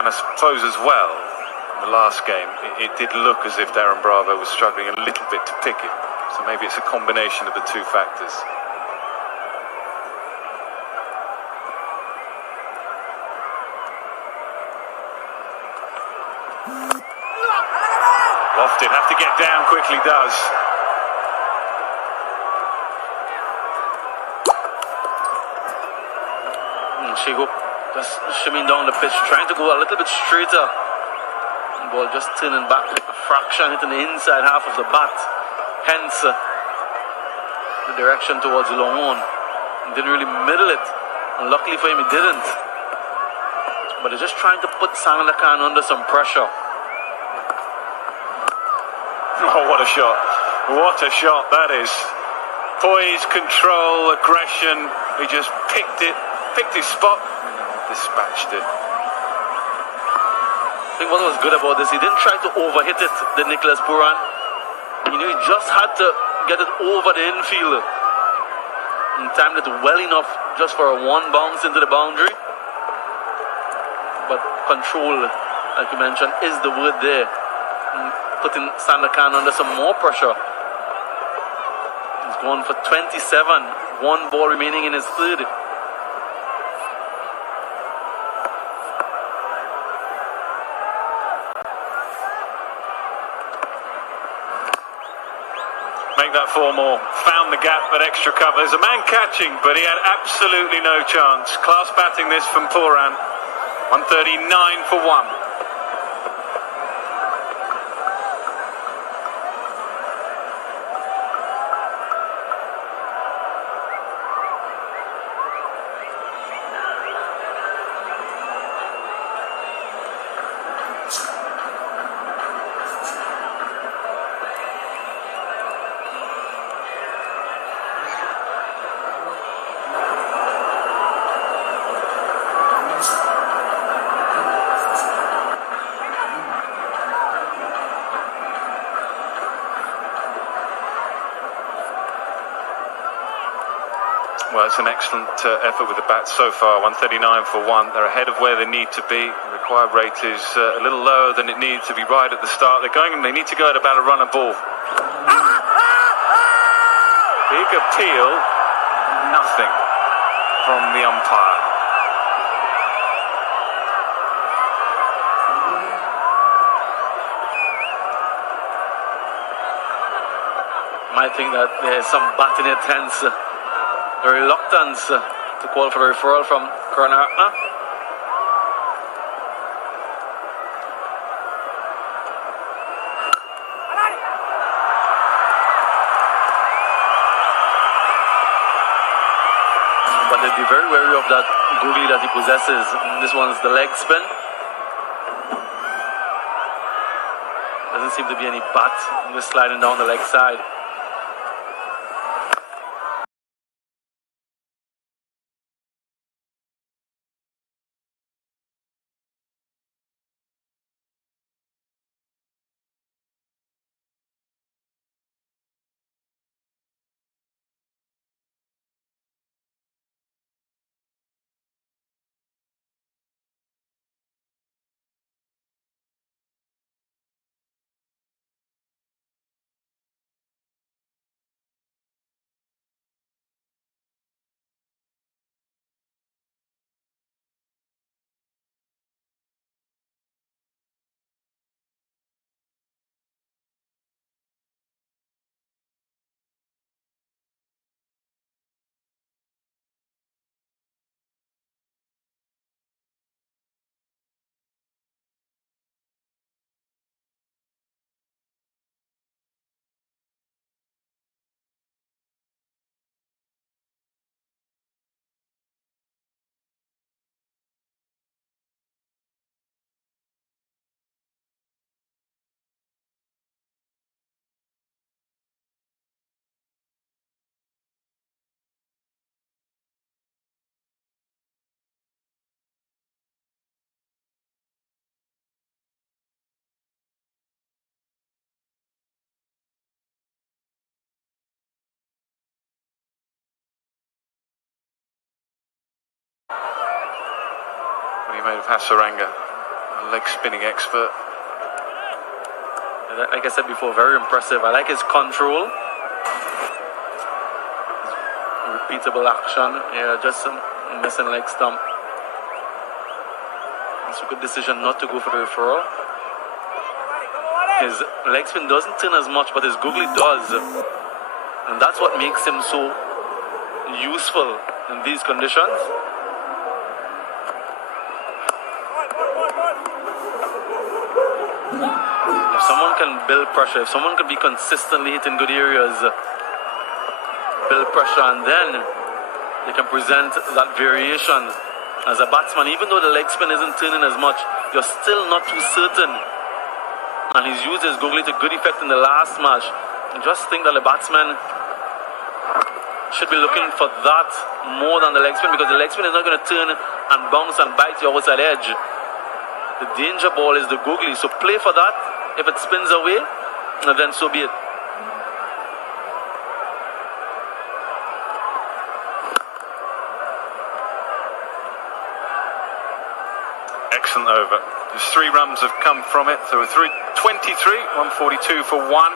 And I suppose as well, in the last game, it did look as if Darren Bravo was struggling a little bit to pick it. So maybe it's a combination of the two factors. Lofted, have to get down quickly, does. Shigo just shimming down the pitch, trying to go a little bit straighter. The ball just turning back a fraction, hitting the inside half of the bat. Hence the direction towards the long on. He didn't really middle it, and luckily for him he didn't. But he's just trying to put Sandakan under some pressure. Oh, what a shot. What a shot that is. Poise, control, aggression. He just picked his spot, and dispatched it. I think what was good about this, he didn't try to overhit it, the Nicholas Pooran. He knew he just had to get it over the infield. And timed it well enough just for a one bounce into the boundary. But control, like you mentioned, is the word there. Putting Sandakan under some more pressure. He's going for 27. One ball remaining in his third. Make that 4 more. Found the gap, but extra cover. There's a man catching, but he had absolutely no chance. Class batting this from Pooran. 139 for 1. Well, it's an excellent effort with the bats so far. 139 for 1. They're ahead of where they need to be. The required rate is a little lower than it needs to be right at the start. They need to go at about a run a ball. Big appeal. Nothing from the umpire. Might think that there's some bat in it, hence the reluctance to call for the referral from Corner. But they'd be very wary of that googly that he possesses. This one's the leg spin. Doesn't seem to be any bat. Just sliding down the leg side. What do you made of Hasaranga? a leg spinning expert. Like I said before, very impressive. I like his control. Repeatable action. Yeah, just some missing leg stump. It's a good decision not to go for the referral. His leg spin doesn't turn as much, but his googly does. And that's what makes him so useful in these conditions. If someone can build pressure, if someone can be consistently hitting good areas, build pressure, and then they can present that variation as a batsman. Even though the leg spin isn't turning as much, you're still not too certain. And he's used his googly to good effect in the last match. I just think that the batsman should be looking for that more than the leg spin, because the leg spin is not going to turn and bounce and bite your outside edge. The danger ball is the googly, so play for that. If it spins away, then so be it. Excellent over. Just 3 runs have come from it. So 23, 142 for 1.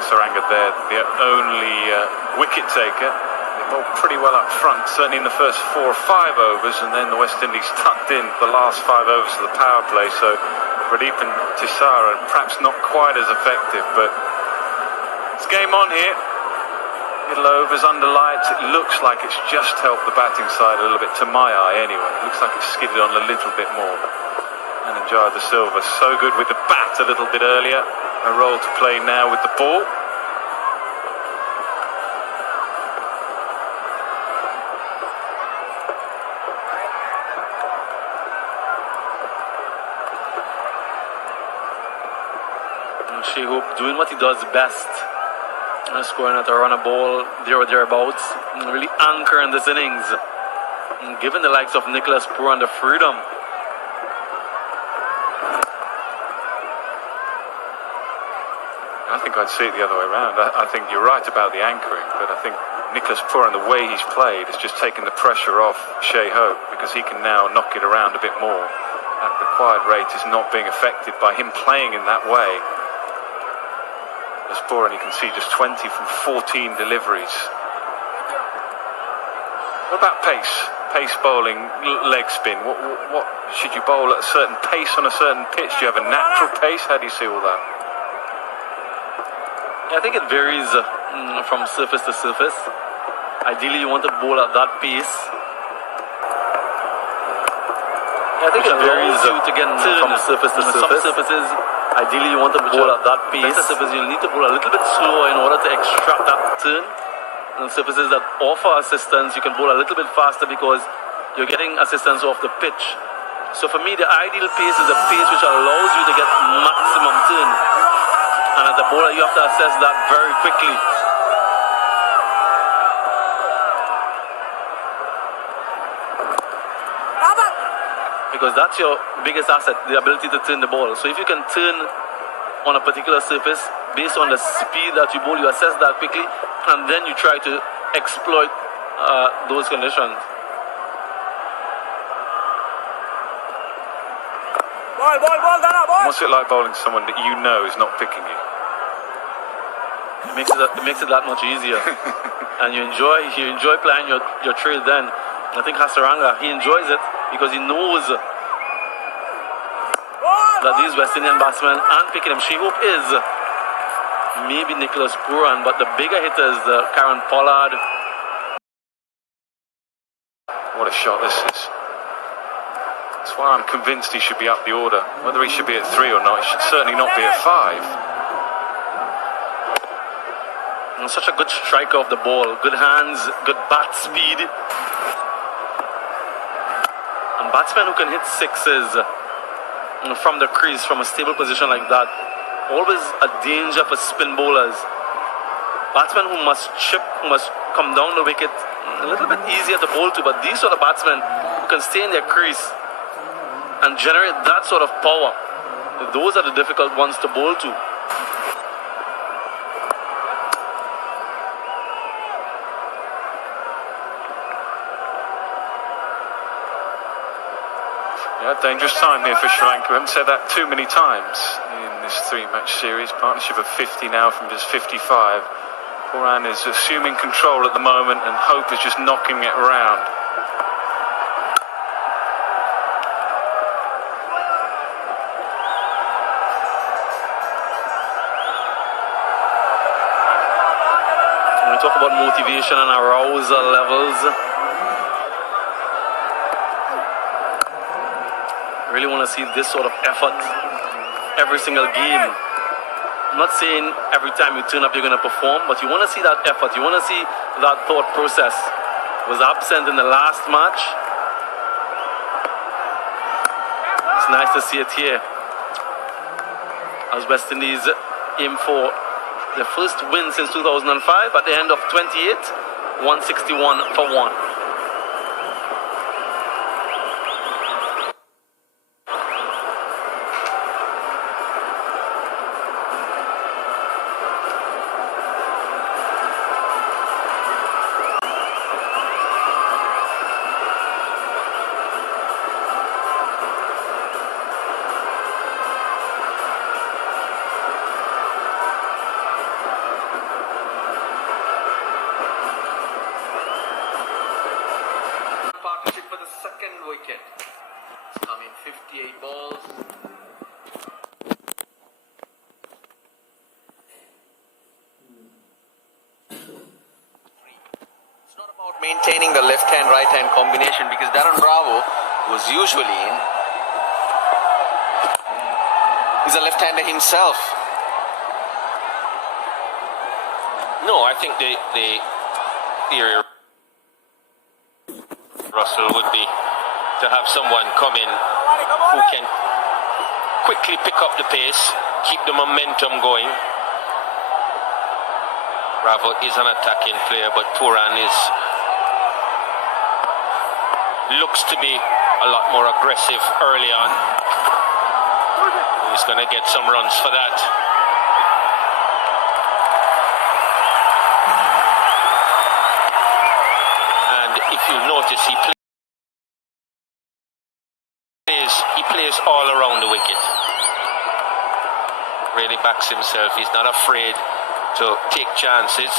Saranga there, the only wicket taker. They bowled pretty well up front, certainly in the first 4 or 5 overs, and then the West Indies tucked in the last 5 overs of the power play. So Pradeep and Tisara perhaps not quite as effective, but it's game on here. Middle overs under lights. It looks like it's just helped the batting side a little bit, to my eye anyway. It looks like it's skidded on a little bit more. And Jaya De Silva so good with the bat a little bit earlier. A role to play now with the ball. And Shehoop doing what he does best. Scoring at a run a ball there or thereabouts. Really anchoring this innings. And giving the likes of Nicholas Pooran the freedom. I think I'd see it the other way around. I think you're right about the anchoring, but I think Nicholas Pooran, the way he's played, has just taken the pressure off Shea Hope, because he can now knock it around a bit more. That required rate is not being affected by him playing in that way. As Pooran, you can see just 20 from 14 deliveries. What about pace? Pace bowling, leg spin. What should you bowl at a certain pace on a certain pitch? Do you have a natural pace? How do you see all that? I think it varies from surface to surface. Ideally, you want to bowl at that pace. I think it varies to get from surface to surface. Some surfaces, ideally, you want to bowl at that pace. Better surfaces, you'll need to bowl a little bit slower in order to extract that turn. And surfaces that offer assistance, you can bowl a little bit faster because you're getting assistance off the pitch. So for me, the ideal pace is a pace which allows you to get maximum turn. And as a bowler, you have to assess that very quickly. Because that's your biggest asset, the ability to turn the ball. So if you can turn on a particular surface, based on the speed that you bowl, you assess that quickly, and then you try to exploit those conditions. What's it like bowling someone that you know is not picking you? It makes it that much easier. And you enjoy playing your trade then. I think Hasaranga, he enjoys it because he knows that these West Indian batsmen aren't picking him. Shehoop is maybe Nicholas Pooran, but the bigger hitters, the Karen Pollard. What a shot this is. That's why I'm convinced he should be up the order. Whether he should be at 3 or not, he should certainly not be at 5. And such a good striker of the ball. Good hands, good bat speed. And batsmen who can hit sixes from the crease, from a stable position like that, always a danger for spin bowlers. Batsmen who must chip, who must come down the wicket, a little bit easier to bowl to, but these sort of batsmen who can stay in their crease and generate that sort of power, those are the difficult ones to bowl to. Yeah, dangerous time here for Sri Lanka. We haven't said that too many times in this three-match series. Partnership of 50 now from just 55. Pooran is assuming control at the moment, and Hope is just knocking it around. When we talk about motivation and arousal levels, I really want to see this sort of effort every single game. I'm not saying every time you turn up you're going to perform, but you want to see that effort. You want to see that thought process. Was absent in the last match. It's nice to see it here, as West Indies aim for their first win since 2005 at the end of 28, 161 for 1. Partnership for the second wicket. It's come in 58 balls. It's not about maintaining the left-hand, right-hand combination, because Darren Bravo was usually in. He's a left-hander himself. No, I think the theory, Russell, would be to have someone come in who can quickly pick up the pace, keep the momentum going. Bravo is an attacking player, but Pooran looks to be a lot more aggressive early on. He's going to get some runs for that. And if you notice, he plays all around the wicket. Really backs himself. He's not afraid to take chances.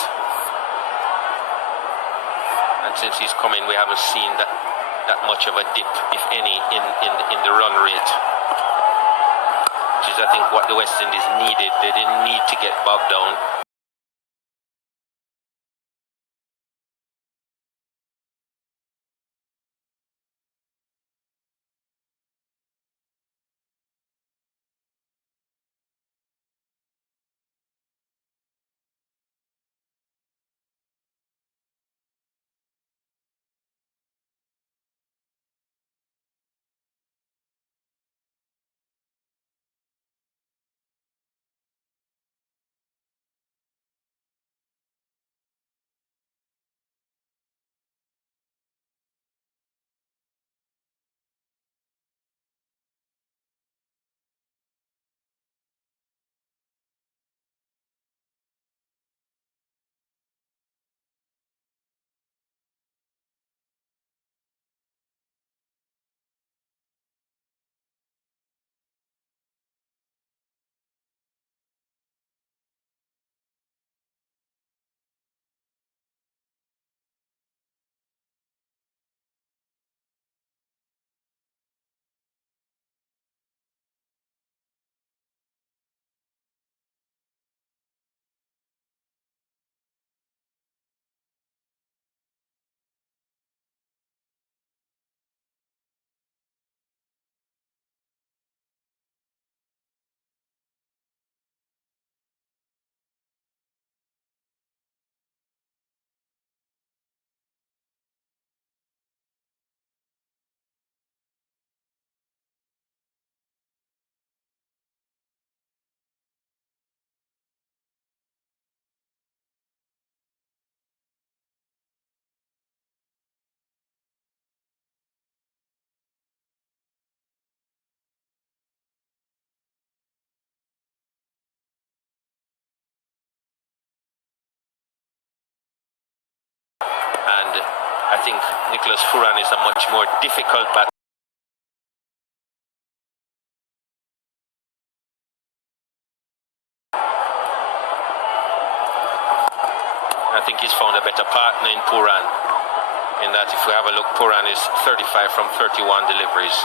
And since he's come in, we haven't seen that much of a dip, if any, in the run rate, which is, I think, what the West Indies needed. They didn't need to get bogged down. And I think Nicholas Pooran is a much more difficult batsman. I think he's found a better partner in Pooran. In that, if we have a look, Pooran is 35 from 31 deliveries.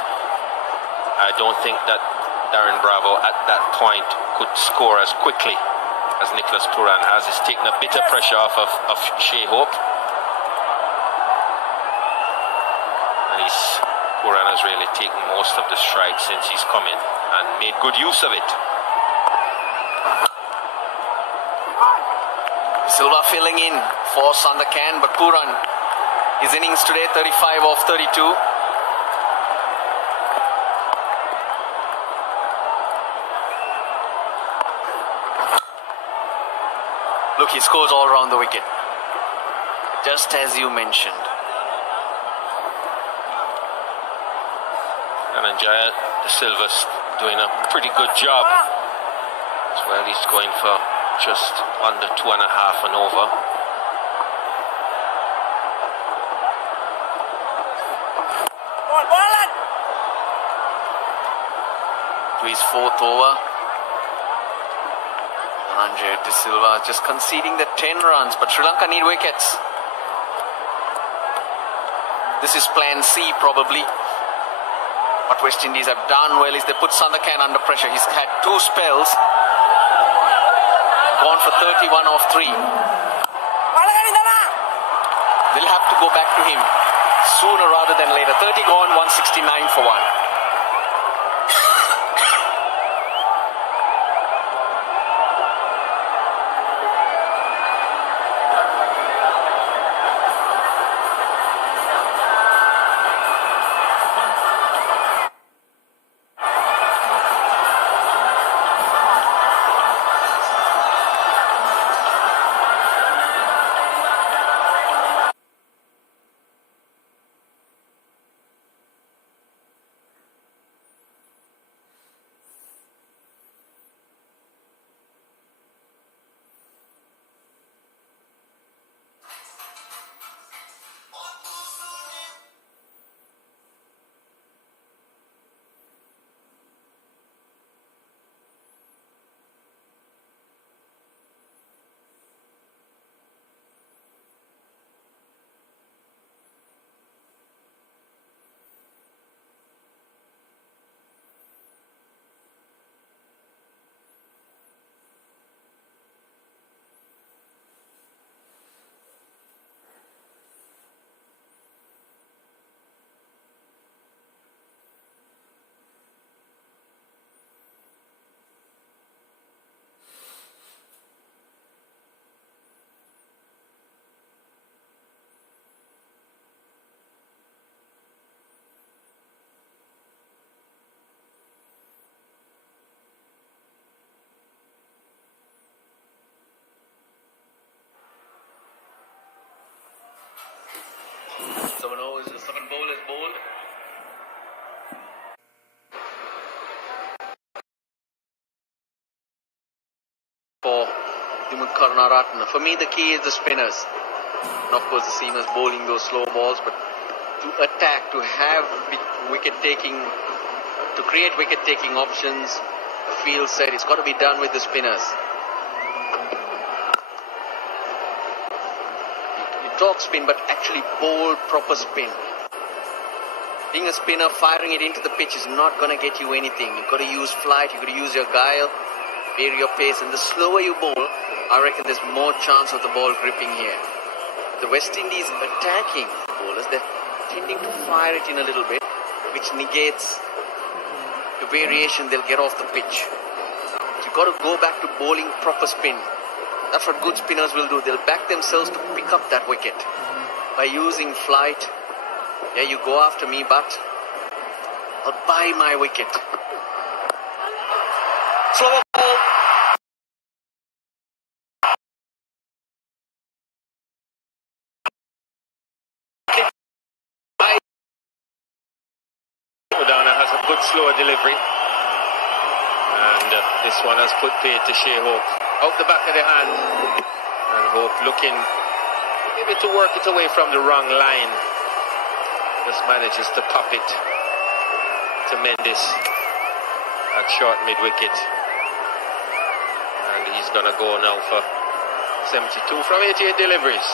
I don't think that Darren Bravo at that point could score as quickly as Nicholas Pooran has. He's taken a bit of pressure off of Shea Hope. And Pooran has really taken most of the strikes since he's come in and made good use of it. Silva filling in for Sandakan, but Pooran, his innings today 35 off 32. Look, he scores all around the wicket, just as you mentioned. And Jaya Silva's doing a pretty good job as well. He's going for just under 2.5 and over. To his fourth over. Andre De Silva just conceding the 10 runs, but Sri Lanka need wickets. This is plan C probably. What West Indies have done well is they put Sandakan under pressure. He's had 2 spells. Gone for 31 off 3. They'll have to go back to him sooner rather than later. 30 gone, 169 for 1. Seven ball is bowled. For Dimut Karunaratne. For me, the key is the spinners. And of course, the seamers bowling those slow balls. But to attack, to have wicket-taking, to create wicket-taking options, the field said it's got to be done with the spinners. You talk spin, but actually bowl proper spin. Being a spinner, firing it into the pitch is not going to get you anything. You've got to use flight, you've got to use your guile, vary your pace, and the slower you bowl, I reckon there's more chance of the ball gripping here. The West Indies attacking bowlers, they're tending to fire it in a little bit, which negates the variation they'll get off the pitch. You've got to go back to bowling proper spin. That's what good spinners will do. They'll back themselves to pick up that wicket by using flight. Yeah, you go after me, but I'll buy my wicket. Slow ball. Udana has a good slower delivery. And this one has put paid to Shea Hope. Out the back of the hand. And Hope looking maybe to work it away from the wrong line. Just manages to pop it to Mendes at short mid-wicket. And he's going to go now for 72 from 88 deliveries.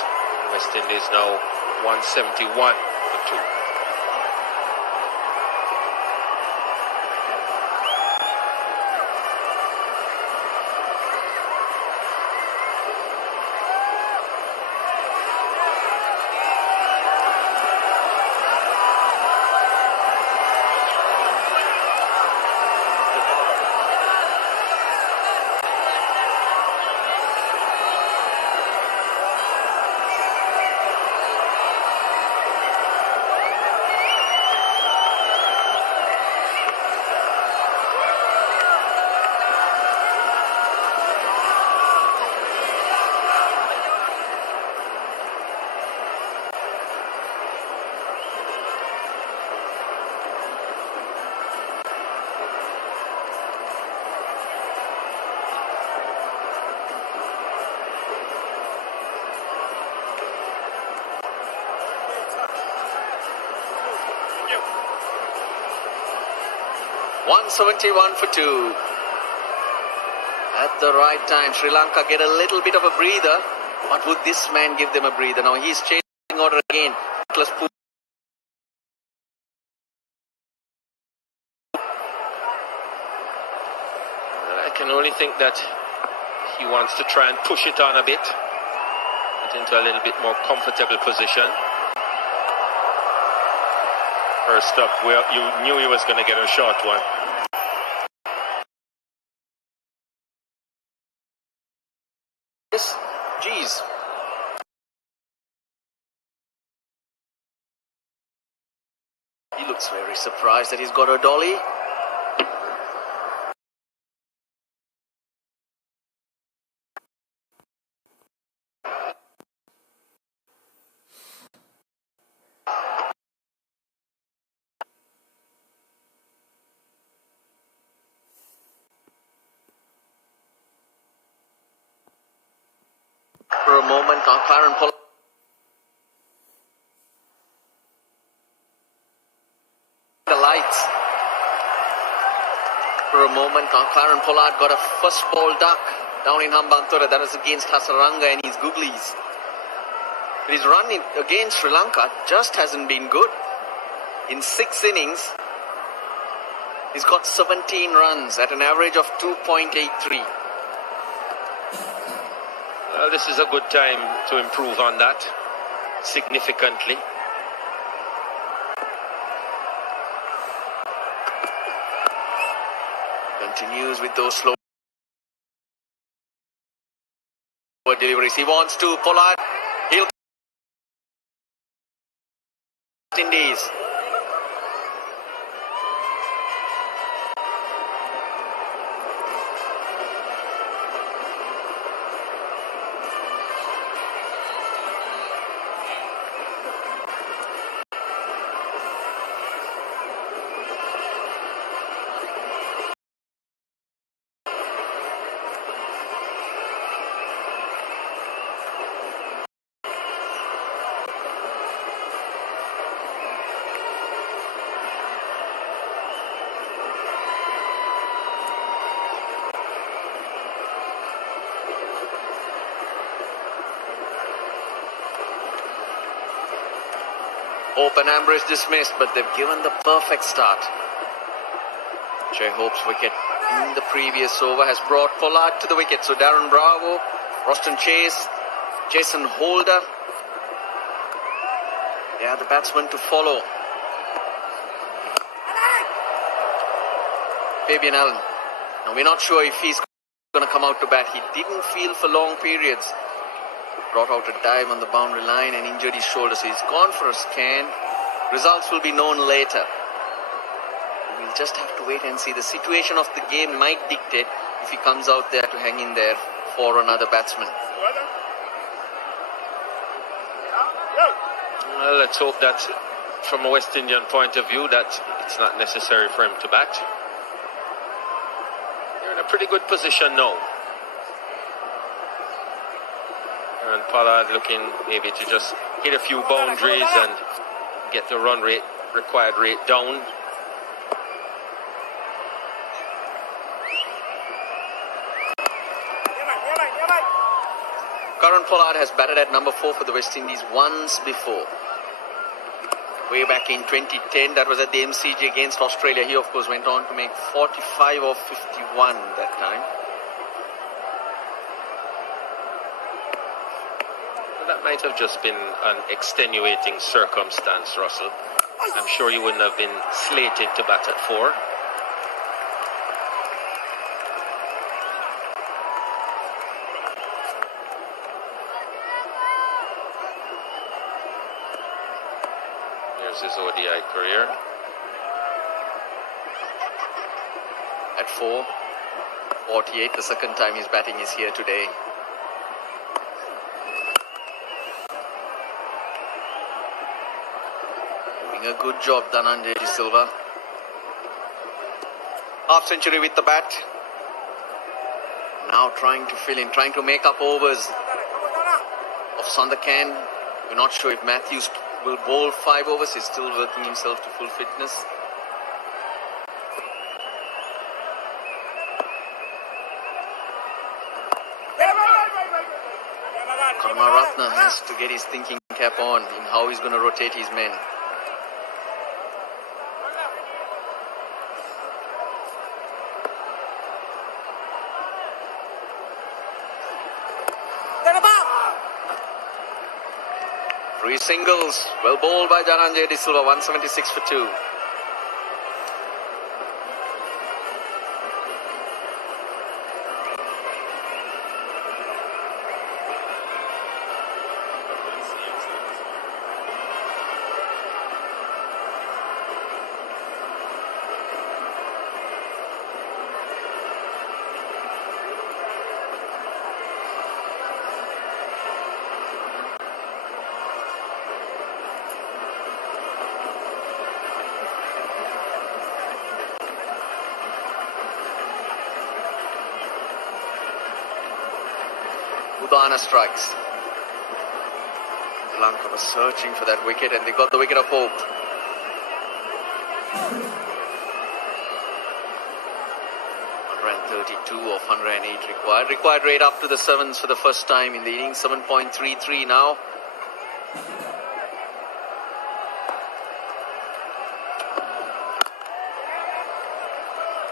West Indies now 171 for 2. .171 for 2. At the right time, Sri Lanka get a little bit of a breather. But would this man give them a breather? Now he's chasing order again. I can only think that he wants to try and push it on a bit. Get into a little bit more comfortable position. First up, you knew he was going to get a short one. Yes, geez. He looks very surprised that he's got a dolly. For a moment, Karen Pollard. The lights. For a moment, Karen Pollard got a first ball duck down in Hambantota. That was against Hasaranga and his googlies. But his run against Sri Lanka just hasn't been good. In 6 innings, he's got 17 runs at an average of 2.83. Well, this is a good time to improve on that significantly. Continues with those slow deliveries. He wants to. Pollard. He'll Indies. Open amber is dismissed, but they've given the perfect start. Jay Hope's wicket in the previous over has brought Pollard to the wicket. So Darren Bravo, Roston Chase, Jason Holder. They are the batsmen to follow. Fabian Allen. Now we're not sure if he's going to come out to bat. He didn't feel for long periods. Brought out a dive on the boundary line and injured his shoulder, so he's gone for a scan. Results will be known later. We'll just have to wait and see. The situation of the game might dictate if he comes out there to hang in there for another batsman. Well, let's hope that from a West Indian point of view that it's not necessary for him to bat. They're in a pretty good position now. And Pollard looking maybe to just hit a few boundaries and get the run rate, required rate down. Karan Pollard has batted at number 4 for the West Indies once before. Way back in 2010, that was at the MCG against Australia. He, of course, went on to make 45 or 51 that time. That might have just been an extenuating circumstance, Russell. I'm sure you wouldn't have been slated to bat at 4. Here's his ODI career. At 4, 48, the second time he's batting is here today. A good job, Dhananjay De Silva. Half century with the bat. Now trying to fill in, trying to make up overs of Sandakan. We're not sure if Matthews will bowl 5 overs. He's still working himself to full fitness. Karmaratna has to get his thinking cap on in how he's going to rotate his men. Three singles, well bowled by Dhananjay De Silva, 176 for 2. Udana strikes. Sri Lanka was searching for that wicket and they got the wicket of hope. .132 of 108 required. Required rate up to the 7s for the first time in the innings. 7.33 now.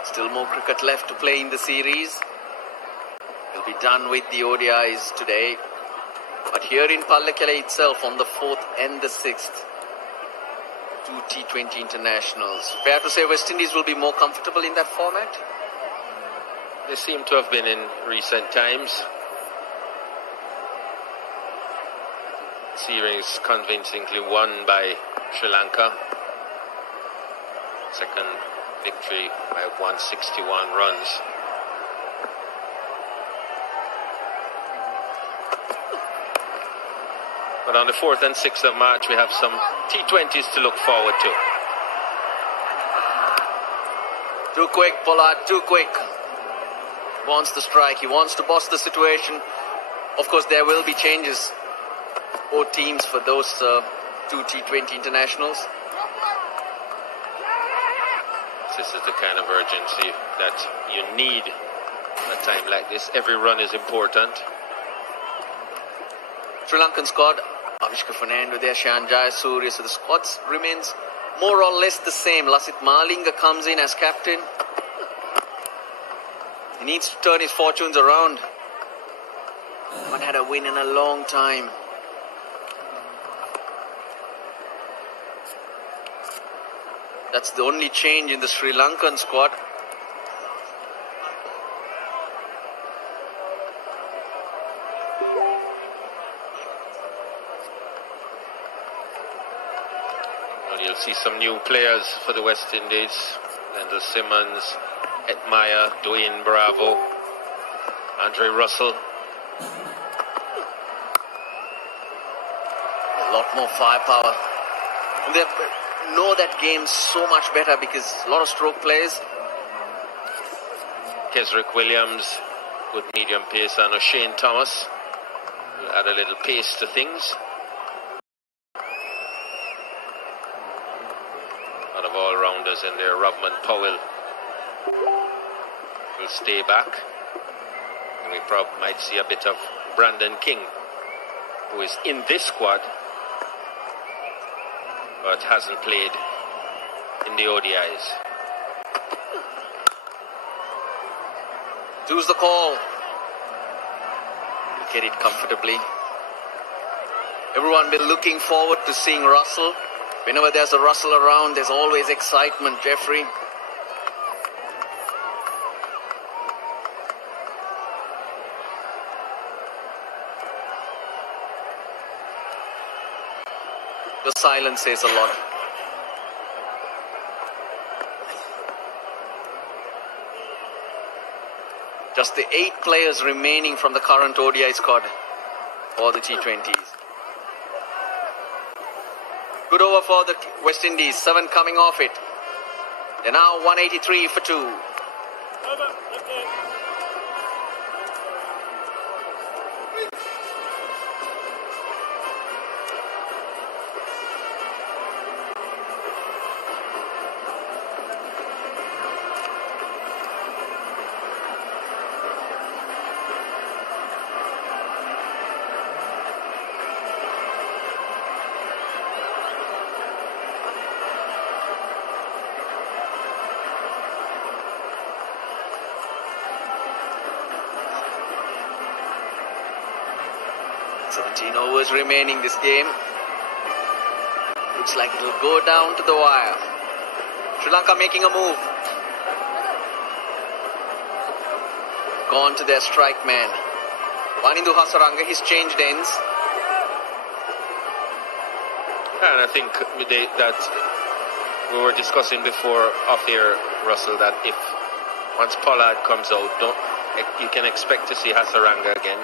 Still more cricket left to play in the series. Will be done with the ODIs today. But here in Pallekele itself, on the 4th and the 6th, 2 T20 internationals. Fair to say West Indies will be more comfortable in that format? They seem to have been in recent times. Series convincingly won by Sri Lanka. Second victory by 161 runs. But on the 4th and 6th of March, we have some T20s to look forward to. Too quick, Pollard, too quick. He wants to strike, he wants to boss the situation. Of course, there will be changes. 4 teams for those 2 T20 internationals. This is the kind of urgency that you need at a time like this. Every run is important. Sri Lankan squad, Avishka Fernando there, Shan Jayasuriya. So the squad remains more or less the same. Lasith Malinga comes in as captain. He needs to turn his fortunes around. Not had a win in a long time. That's the only change in the Sri Lankan squad. You'll see some new players for the West Indies. Lendl Simmons, Etmaya, Dwayne Bravo, Andre Russell. A lot more firepower. And they know that game so much better because a lot of stroke plays. Kesrick Williams, good medium pace, and O'Shane Thomas. Add a little pace to things. A lot of all-rounders in there. Robman Powell will stay back. And we probably might see a bit of Brandon King, who is in this squad, but hasn't played in the ODIs. Choose the call. Get it comfortably. Everyone been looking forward to seeing Russell. Whenever there's a Russell around, there's always excitement, Jeffrey. The silence says a lot. Just the 8 players remaining from the current ODI squad for the T20s. Good over for the West Indies, 7 coming off it. They're now 183 for 2. Overs remaining this game. Looks like it'll go down to the wire. Sri Lanka making a move. Gone to their strike man. Wanindu Hasaranga, he's changed ends. And I think that we were discussing before off air, Russell, that if once Pollard comes out, you can expect to see Hasaranga again.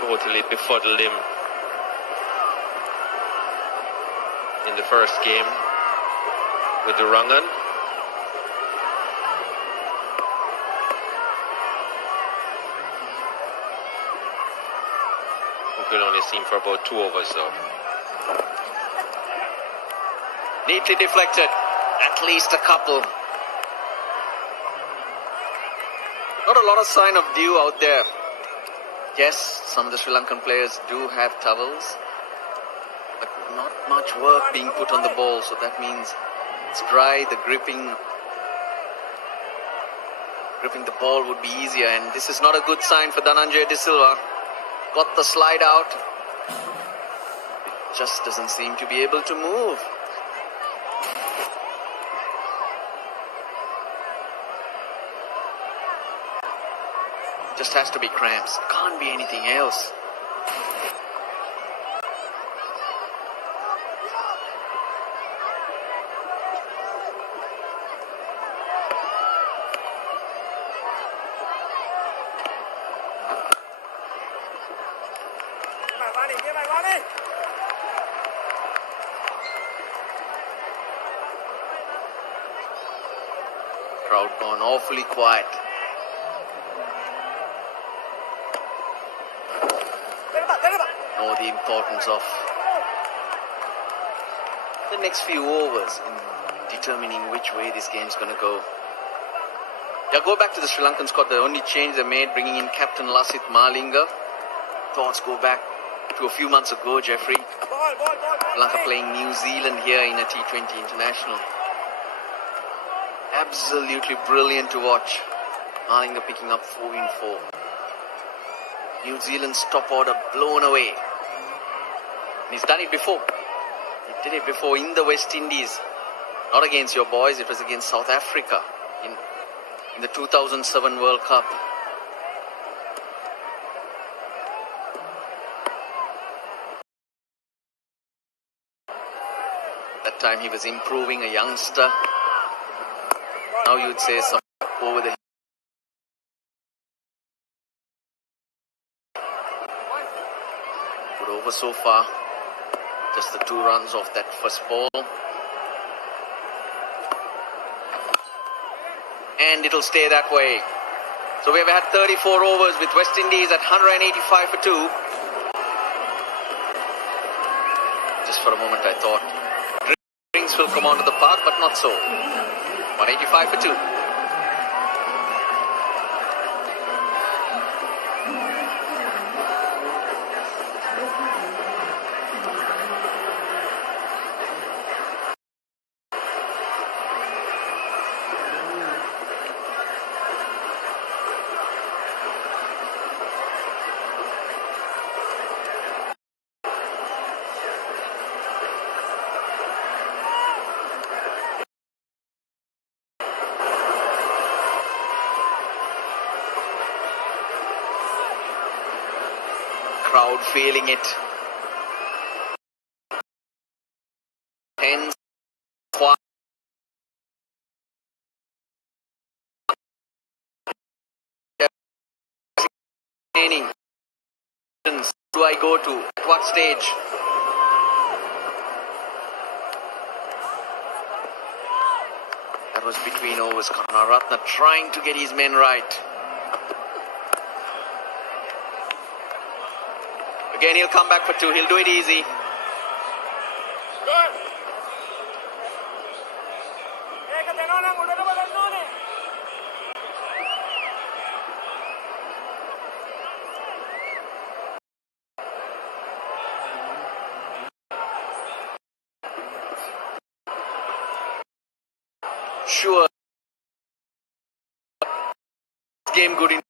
Totally befuddled him in the first game with the Rangan. We could only see him for about 2 overs though. Neatly deflected. At least a couple. Not a lot of sign of dew out there. Yes, some of the Sri Lankan players do have towels, but not much work being put on the ball, so that means it's dry. The gripping the ball would be easier, and this is not a good sign for Dhananjaya De Silva. Got the slide out. Just doesn't seem to be able to move. Just has to be cramps. Can't be anything else. Crowd gone awfully quiet. Know the importance of the next few overs in determining which way this game's going to go. Yeah, go back to the Sri Lankan squad. The only change they made, bringing in Captain Lasith Malinga. Thoughts go back to a few months ago, Jeffrey. Sri Lanka playing New Zealand here in a T20 international. Absolutely brilliant to watch. Malinga picking up 4 in 4. New Zealand's top order blown away. And he's done it before. He did it before in the West Indies. Not against your boys, it was against South Africa in the 2007 World Cup. That time he was improving, a youngster. Now you'd say some over the good over so far. Just the 2 runs off that first ball. And it'll stay that way. So we've had 34 overs with West Indies at 185 for 2. Just for a moment I thought drinks will come onto the park, but not so. 185 for 2. Crowd feeling it. Hence, inning. Do I go to? At what stage? That was between overs. Karunaratne trying to get his men right. Again, he'll come back for 2. He'll do it easy. Sure. Game good in.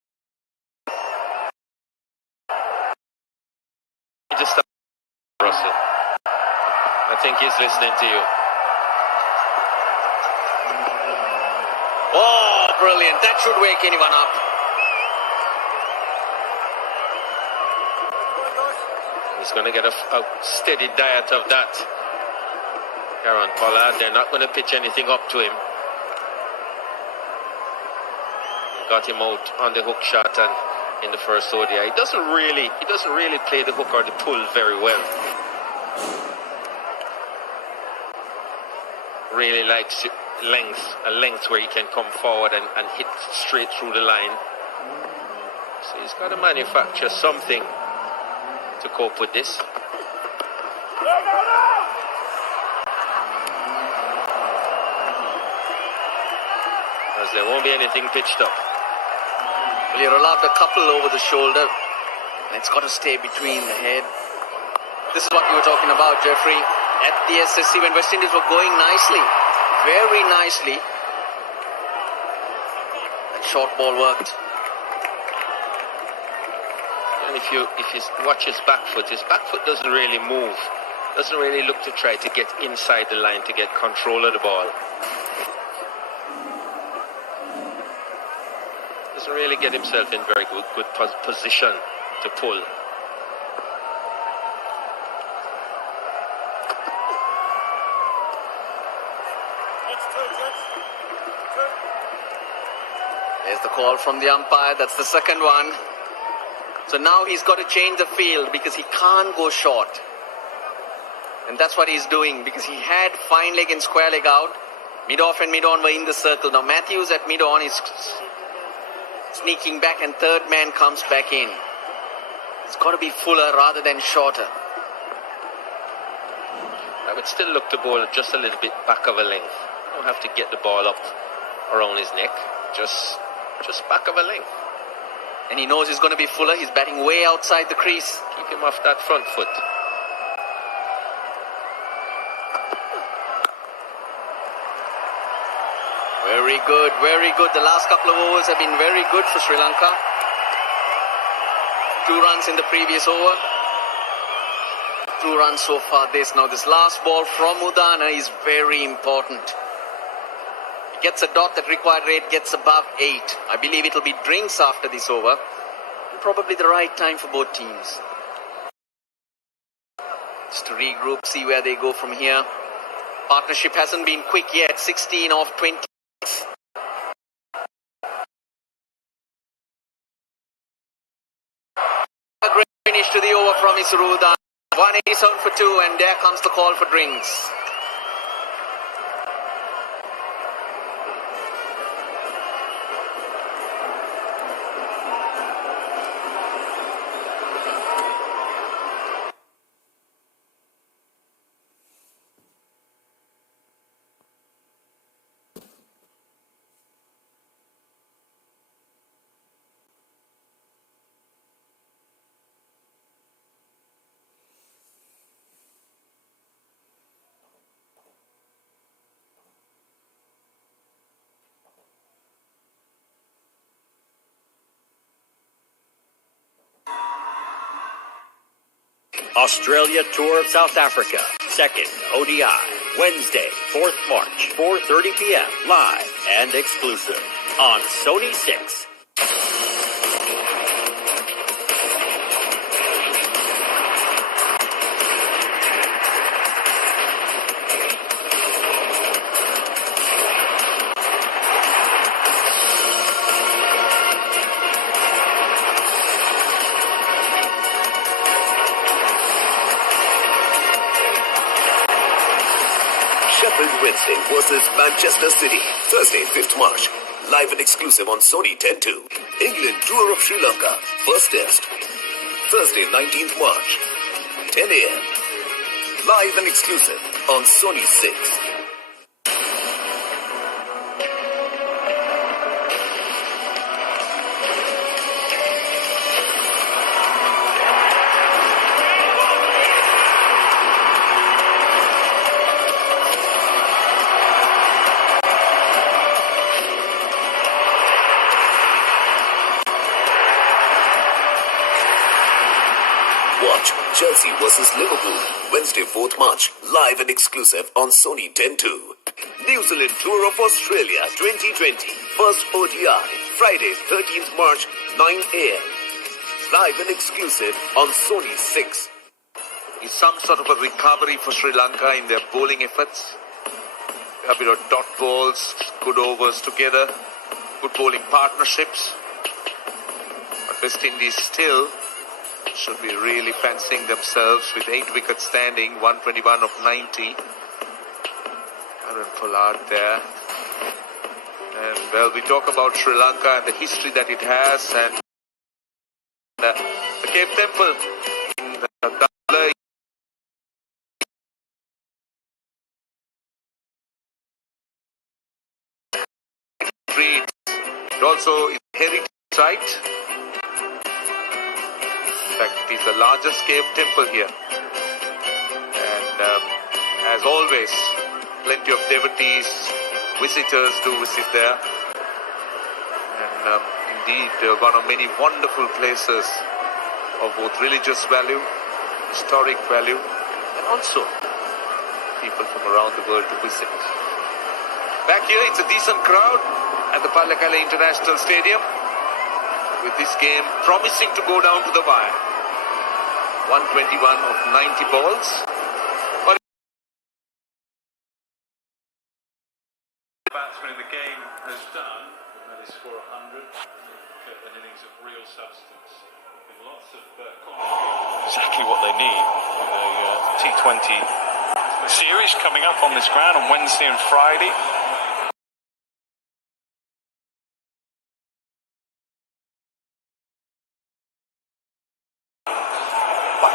Just Russell. I think he's listening to you. Oh, brilliant. That should wake anyone up. He's going to get a steady diet of that. Kieron Pollard, they're not going to pitch anything up to him. Got him out on the hook shot and in the first ODI. He doesn't really play the hook or the pull very well. Really likes a length where he can come forward and hit straight through the line. So he's got to manufacture something to cope with this. As there won't be anything pitched up. Well, you're allowed a couple over the shoulder, and it's got to stay between the head. This is what we were talking about, Jeffrey. At the SSC, when West Indies were going nicely, very nicely, that short ball worked. And if you watch his back foot doesn't really move. Doesn't really look to try to get inside the line to get control of the ball. Doesn't really get himself in very good position to pull. There's the call from the umpire. That's the second one. So now he's got to change the field because he can't go short. And that's what he's doing because he had fine leg and square leg out. Mid-off and mid-on were in the circle. Now Matthews at mid-on is sneaking back and third man comes back in. It's got to be fuller rather than shorter. I would still look to bowl just a little bit back of a length. You don't have to get the ball up around his neck. Just back of a length. And he knows he's going to be fuller. He's batting way outside the crease. Keep him off that front foot. Very good, very good. The last couple of overs have been very good for Sri Lanka. 2 runs in the previous over. 2 runs so far this. Now this last ball from Udana is very important. He gets a dot, that required rate gets above 8. I believe it'll be drinks after this over. And probably the right time for both teams. Just to regroup, see where they go from here. Partnership hasn't been quick yet. 16 off 20. A great finish to the over from Isuruda. 187 for 2, and there comes the call for drinks. Australia Tour of South Africa, 2nd ODI, Wednesday, 4th March, 4:30 p.m. live and exclusive on Sony 6. Sheffield Wednesday versus Manchester City, Thursday, 5th March. Live and exclusive on Sony 10-2. England Tour of Sri Lanka, first test. Thursday, 19th March, 10 a.m. Live and exclusive on Sony 6. Watch Chelsea versus Liverpool, Wednesday, 4th March, live and exclusive on Sony 10-2. New Zealand Tour of Australia 2020, first ODI, Friday, 13th March, 9 a.m. Live and exclusive on Sony 6. Is some sort of a recovery for Sri Lanka in their bowling efforts. A bit of dot balls, good overs together, good bowling partnerships. But West Indies still should be really fancying themselves with 8 wickets standing, 121 of 90. Aaron Pollard there. And well, we talk about Sri Lanka and the history that it has, and the Cave Temple in Dhamla Street. It also is heritage site. In fact, it is the largest cave temple here. And as always, plenty of devotees, visitors do visit there. And indeed, one of many wonderful places of both religious value, historic value, and also people from around the world to visit. Back here, it's a decent crowd at the Pallekele International Stadium, with this game promising to go down to the wire. 121 of 90 balls. But the batsman in the game has done, and that is for 100. An innings of real substance. And lots of exactly what they need in the T20 series coming up on this ground on Wednesday and Friday.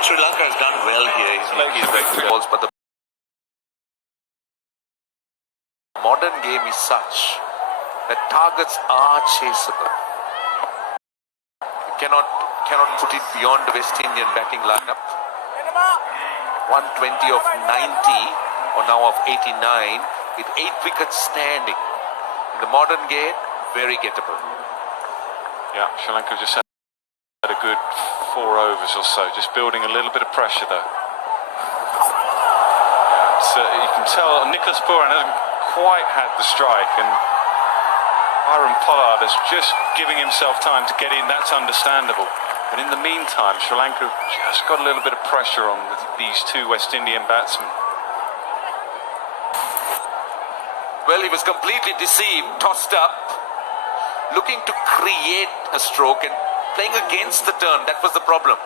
Sri Lanka has done well here. He's making balls, but the modern game is such that targets are chaseable. You cannot put it beyond the West Indian batting lineup. 120 of 90, or now of 89, with 8 wickets standing. In the modern game, very gettable. Yeah, Sri Lanka just had a good 4 overs or so, just building a little bit of pressure though. Yeah, you can tell Nicholas Pooran hasn't quite had the strike, and Aaron Pollard is just giving himself time to get in. That's understandable. But in the meantime, Sri Lanka just got a little bit of pressure on these 2 West Indian batsmen. Well, he was completely deceived, tossed up, looking to create a stroke and playing against the turn. That was the problem.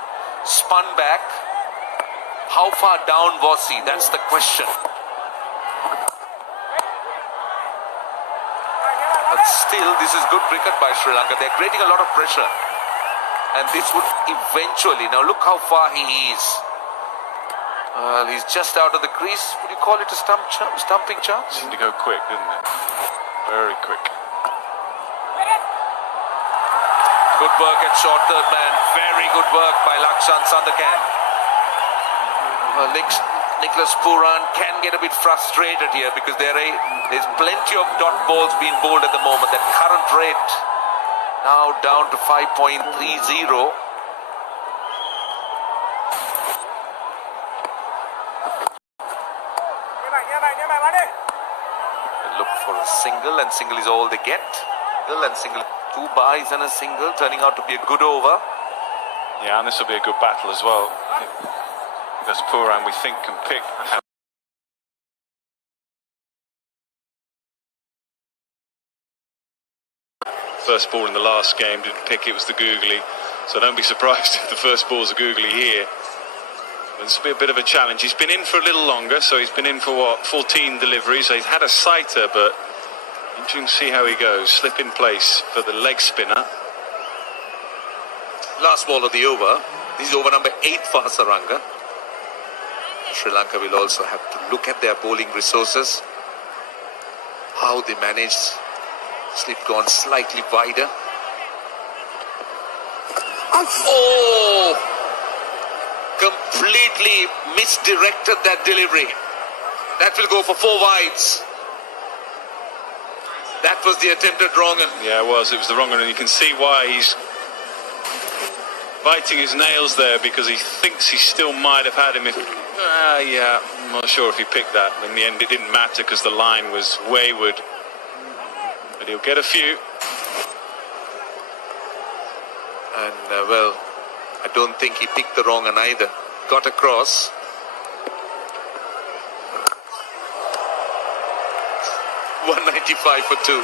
Spun back. How far down was he? That's the question. But still, this is good cricket by Sri Lanka. They're creating a lot of pressure. And this would eventually... Now look how far he is. Well, he's just out of the crease. Would you call it a stumping chance? Seemed to go quick, didn't it? Very quick. Good work at short third man. Very good work by Lakshan Sandakan. Nicholas Pooran can get a bit frustrated here because there's plenty of dot balls being bowled at the moment. That current rate now down to 5.30. single, and single is all they get. And single, 2 byes and a single, turning out to be a good over. Yeah, and this will be a good battle as well. Because Pooran, we think, can pick. First ball in the last game, didn't pick, it was the googly. So don't be surprised if the first ball's a googly here. This will be a bit of a challenge. He's been in for a little longer, so he's been in for 14 deliveries. So he's had a sighter, but interesting to see how he goes. Slip in place for the leg spinner. Last ball of the over. This is over number 8 for Hasaranga. Sri Lanka will also have to look at their bowling resources. How they manage. Slip gone slightly wider. Oh! Completely misdirected that delivery. That will go for 4 wides. That was the attempted wrong one. Yeah, it was. It was the wrong one, and you can see why he's biting his nails there, because he thinks he still might have had him if... yeah, I'm not sure if he picked that. In the end, it didn't matter because the line was wayward. But he'll get a few. And, well, I don't think he picked the wrong one either. Got across. $195 for 2.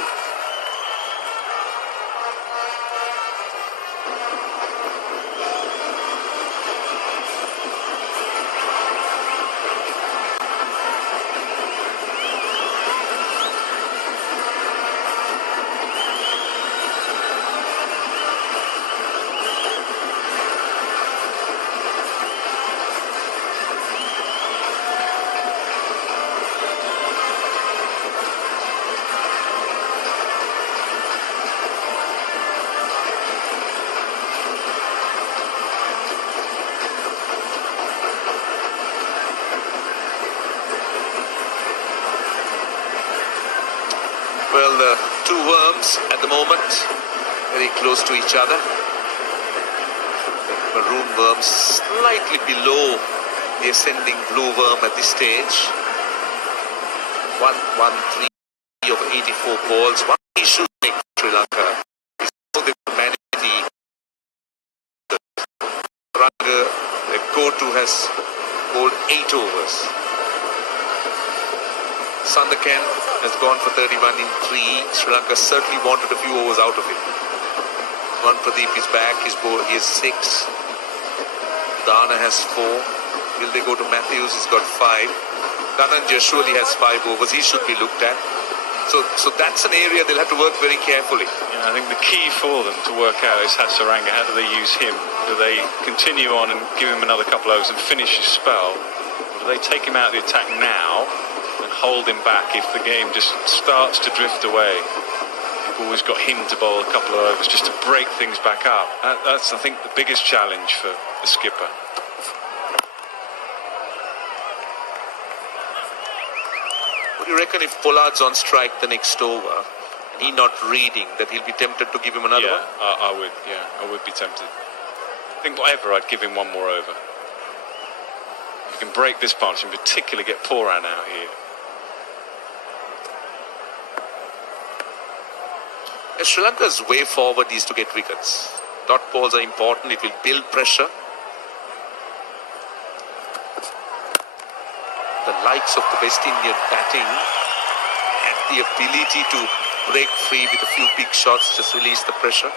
Well, the 2 worms at the moment, very close to each other. The maroon worm slightly below the ascending blue worm at this stage. 113 of 84 balls. One he should make Sri Lanka is how they manage the Ranga. The go-to has bowled 8 overs. Sandakan has gone for 31 in 3. Sri Lanka certainly wanted a few overs out of him. Juan Pradeep is back. He has 6. Dana has 4. Will they go to Matthews? He's got 5. Dhananjay surely has 5 overs. He should be looked at. So that's an area they'll have to work very carefully. Yeah, I think the key for them to work out is Hasaranga. How do they use him? Do they continue on and give him another couple of overs and finish his spell? Or do they take him out of the attack now and hold him back if the game just starts to drift away? You've always got him to bowl a couple of overs just to break things back up. That's, I think, the biggest challenge for the skipper. What do you reckon if Pollard's on strike the next over and he not reading, that he'll be tempted to give him another one? I would. Yeah, I would be tempted. I think whatever, I'd give him one more over. If you can break this partnership, in particular get Pooran out here. Sri Lanka's way forward is to get wickets. Dot balls are important. It will build pressure. The likes of the West Indian batting and the ability to break free with a few big shots, just release the pressure.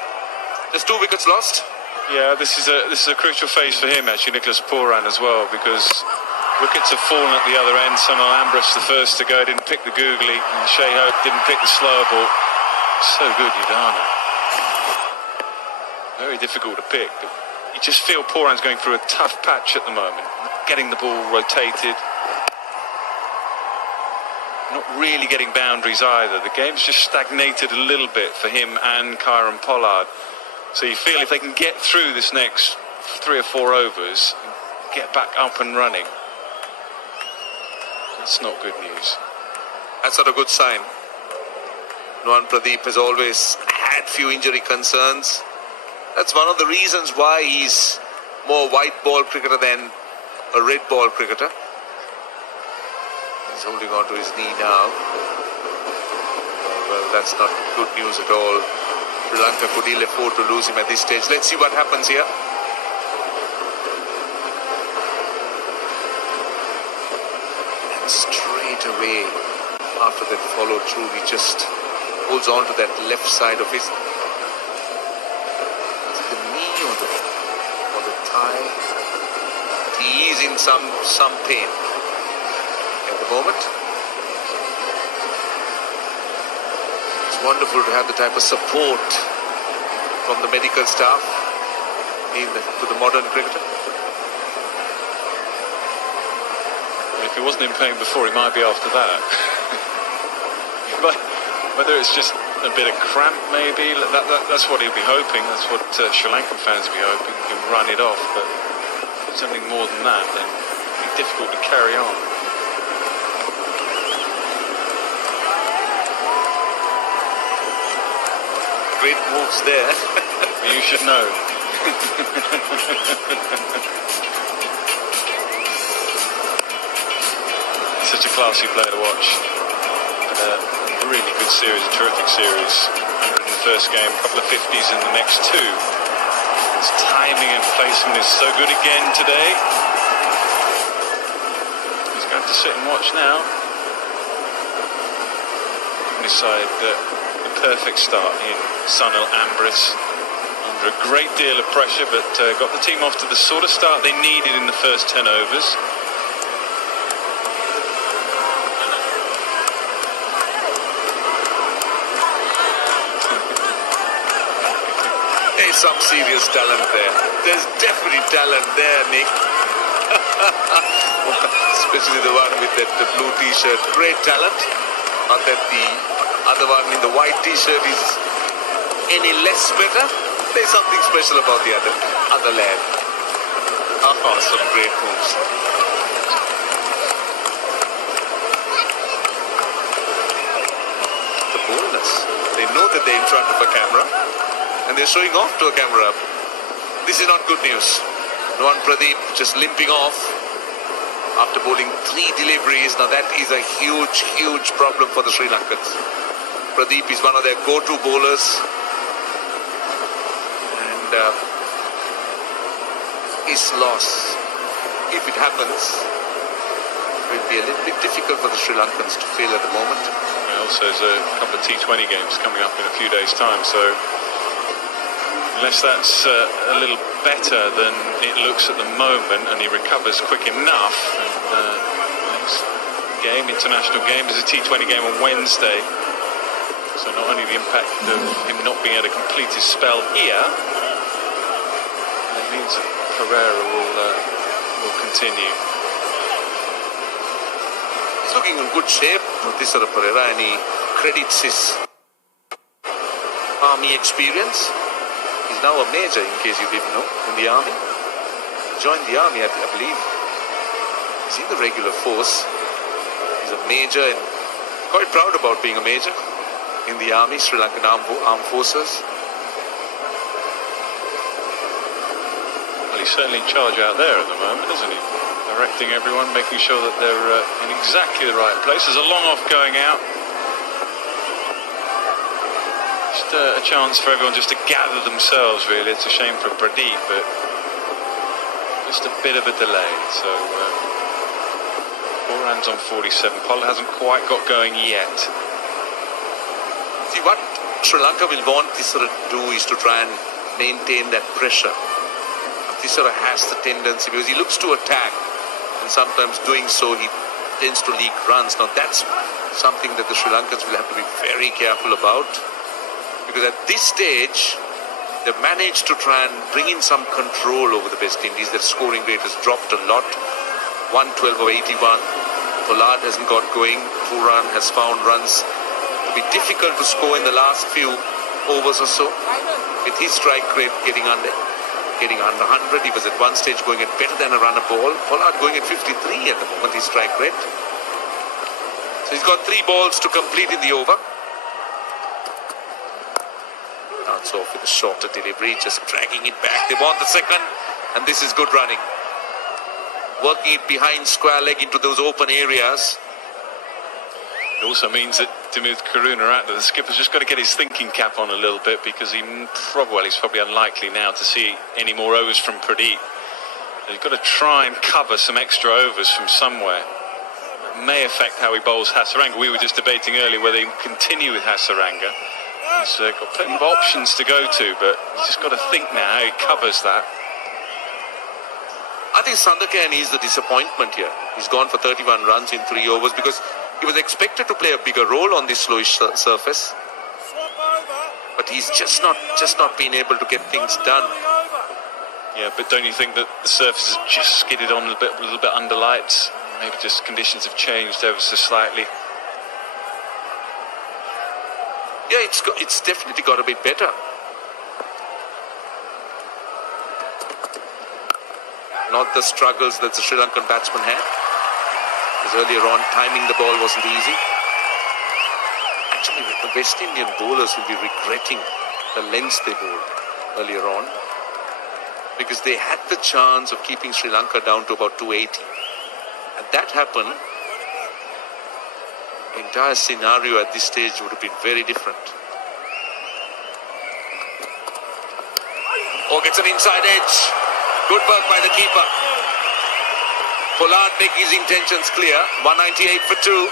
There's 2 wickets lost. Yeah, this is a crucial phase for him, actually, Nicholas Pooran as well, because wickets have fallen at the other end. Sonal Ambrose the first to go, didn't pick the googly, and Shea Hope didn't pick the slower ball. So good, Udana. Very difficult to pick. But you just feel Pooran's going through a tough patch at the moment. Getting the ball rotated. Not really getting boundaries either. The game's just stagnated a little bit for him and Kieron Pollard. So you feel if they can get through this next 3 or 4 overs, get back up and running, that's not good news. That's not a good sign. Juan Pradeep has always had few injury concerns. That's one of the reasons why he's more white ball cricketer than a red ball cricketer. He's holding on to his knee now. That's not good news at all. Sri Lanka could ill afford to lose him at this stage. Let's see what happens here. And straight away, after that follow through, he just holds on to that left side of his. Is it the knee or the thigh? He is in some pain at the moment. It's wonderful to have the type of support from the medical staff to the modern cricketer. If he wasn't in pain before, he might be after that. But whether it's just a bit of cramp, maybe, that's what he'll be hoping. That's what Sri Lankan fans will be hoping. He can run it off, but if it's something more than that, then it'll be difficult to carry on. Great moves there. You should know. Such a classy player to watch. A really good series, a terrific series. 100 in the first game, a couple of 50s in the next two. His timing and placement is so good again today. He's going to sit and watch now. On his side, the perfect start in Sunil Ambrose. Under a great deal of pressure, but got the team off to the sort of start they needed in the first 10 overs. There's some serious talent there. There's definitely talent there, Nick. Especially the one with the blue t-shirt. Great talent. Not that the other one in the white t-shirt is any less better. There's something special about the other lad. Oh, some great moves. The bowlers, they know that they're in front of a camera and they're showing off to a camera. This is not good news. Nuwan Pradeep just limping off after bowling 3 deliveries. Now that is a huge, huge problem for the Sri Lankans. Pradeep is one of their go-to bowlers. And his loss, if it happens, will be a little bit difficult for the Sri Lankans to fill at the moment. Also, there's a couple of T20 games coming up in a few days' time, so unless that's a little better than it looks at the moment and he recovers quick enough, and next game, international game, is a T20 game on Wednesday, so not only the impact of him not being able to complete his spell here, it means that Pereira will continue. He's looking in good shape, Thisara Pereira, and he credits his army experience. He's now a major, in case you didn't know, in the army. He joined the army, I believe. He's in the regular force. He's a major and quite proud about being a major in the army, Sri Lankan Armed Forces. Well, he's certainly in charge out there at the moment, isn't he? Directing everyone, making sure that they're in exactly the right place. There's a long off going out. Just a chance for everyone just to gather themselves, really. It's a shame for Pradeep, but just a bit of a delay. So 4 runs on 47. Pollard hasn't quite got going yet. See, what Sri Lanka will want Thisara to do is to try and maintain that pressure. Thisara has the tendency, because he looks to attack, and sometimes doing so he tends to leak runs. Now that's something that the Sri Lankans will have to be very careful about, because at this stage they've managed to try and bring in some control over the West Indies. Their scoring rate has dropped a lot, 112 of 81. Pollard hasn't got going. Pooran has found runs to be difficult to score in the last few overs or so, with his strike rate getting under 100. He was at one stage going at better than a run a ball. Pollard going at 53 at the moment, his strike rate. So he's got 3 balls to complete in the over. Starts off with a shorter delivery, just dragging it back. They want the second, and this is good running. Working it behind square leg into those open areas. It also means that Dimuth Karunaratne, the skipper's just got to get his thinking cap on a little bit, because he's probably unlikely now to see any more overs from Pradeep. He's got to try and cover some extra overs from somewhere. It may affect how he bowls Hasaranga. We were just debating earlier whether he can continue with Hasaranga. He's got plenty of options to go to, but he's just got to think now how he covers that. I think Sandakan is the disappointment here. He's gone for 31 runs in 3 overs because he was expected to play a bigger role on this slowish surface. But he's just not been able to get things done. Yeah, but don't you think that the surface has just skidded on a little bit under lights? Maybe just conditions have changed ever so slightly. Yeah, it's definitely got a bit better. Not the struggles that the Sri Lankan batsman had. Because earlier on, timing the ball wasn't easy. Actually, the West Indian bowlers will be regretting the lengths they bowled earlier on, because they had the chance of keeping Sri Lanka down to about 280. Had that happened, the entire scenario at this stage would have been very different. Oh, gets an inside edge. Good work by the keeper. Pollard making his intentions clear. 198 for 2.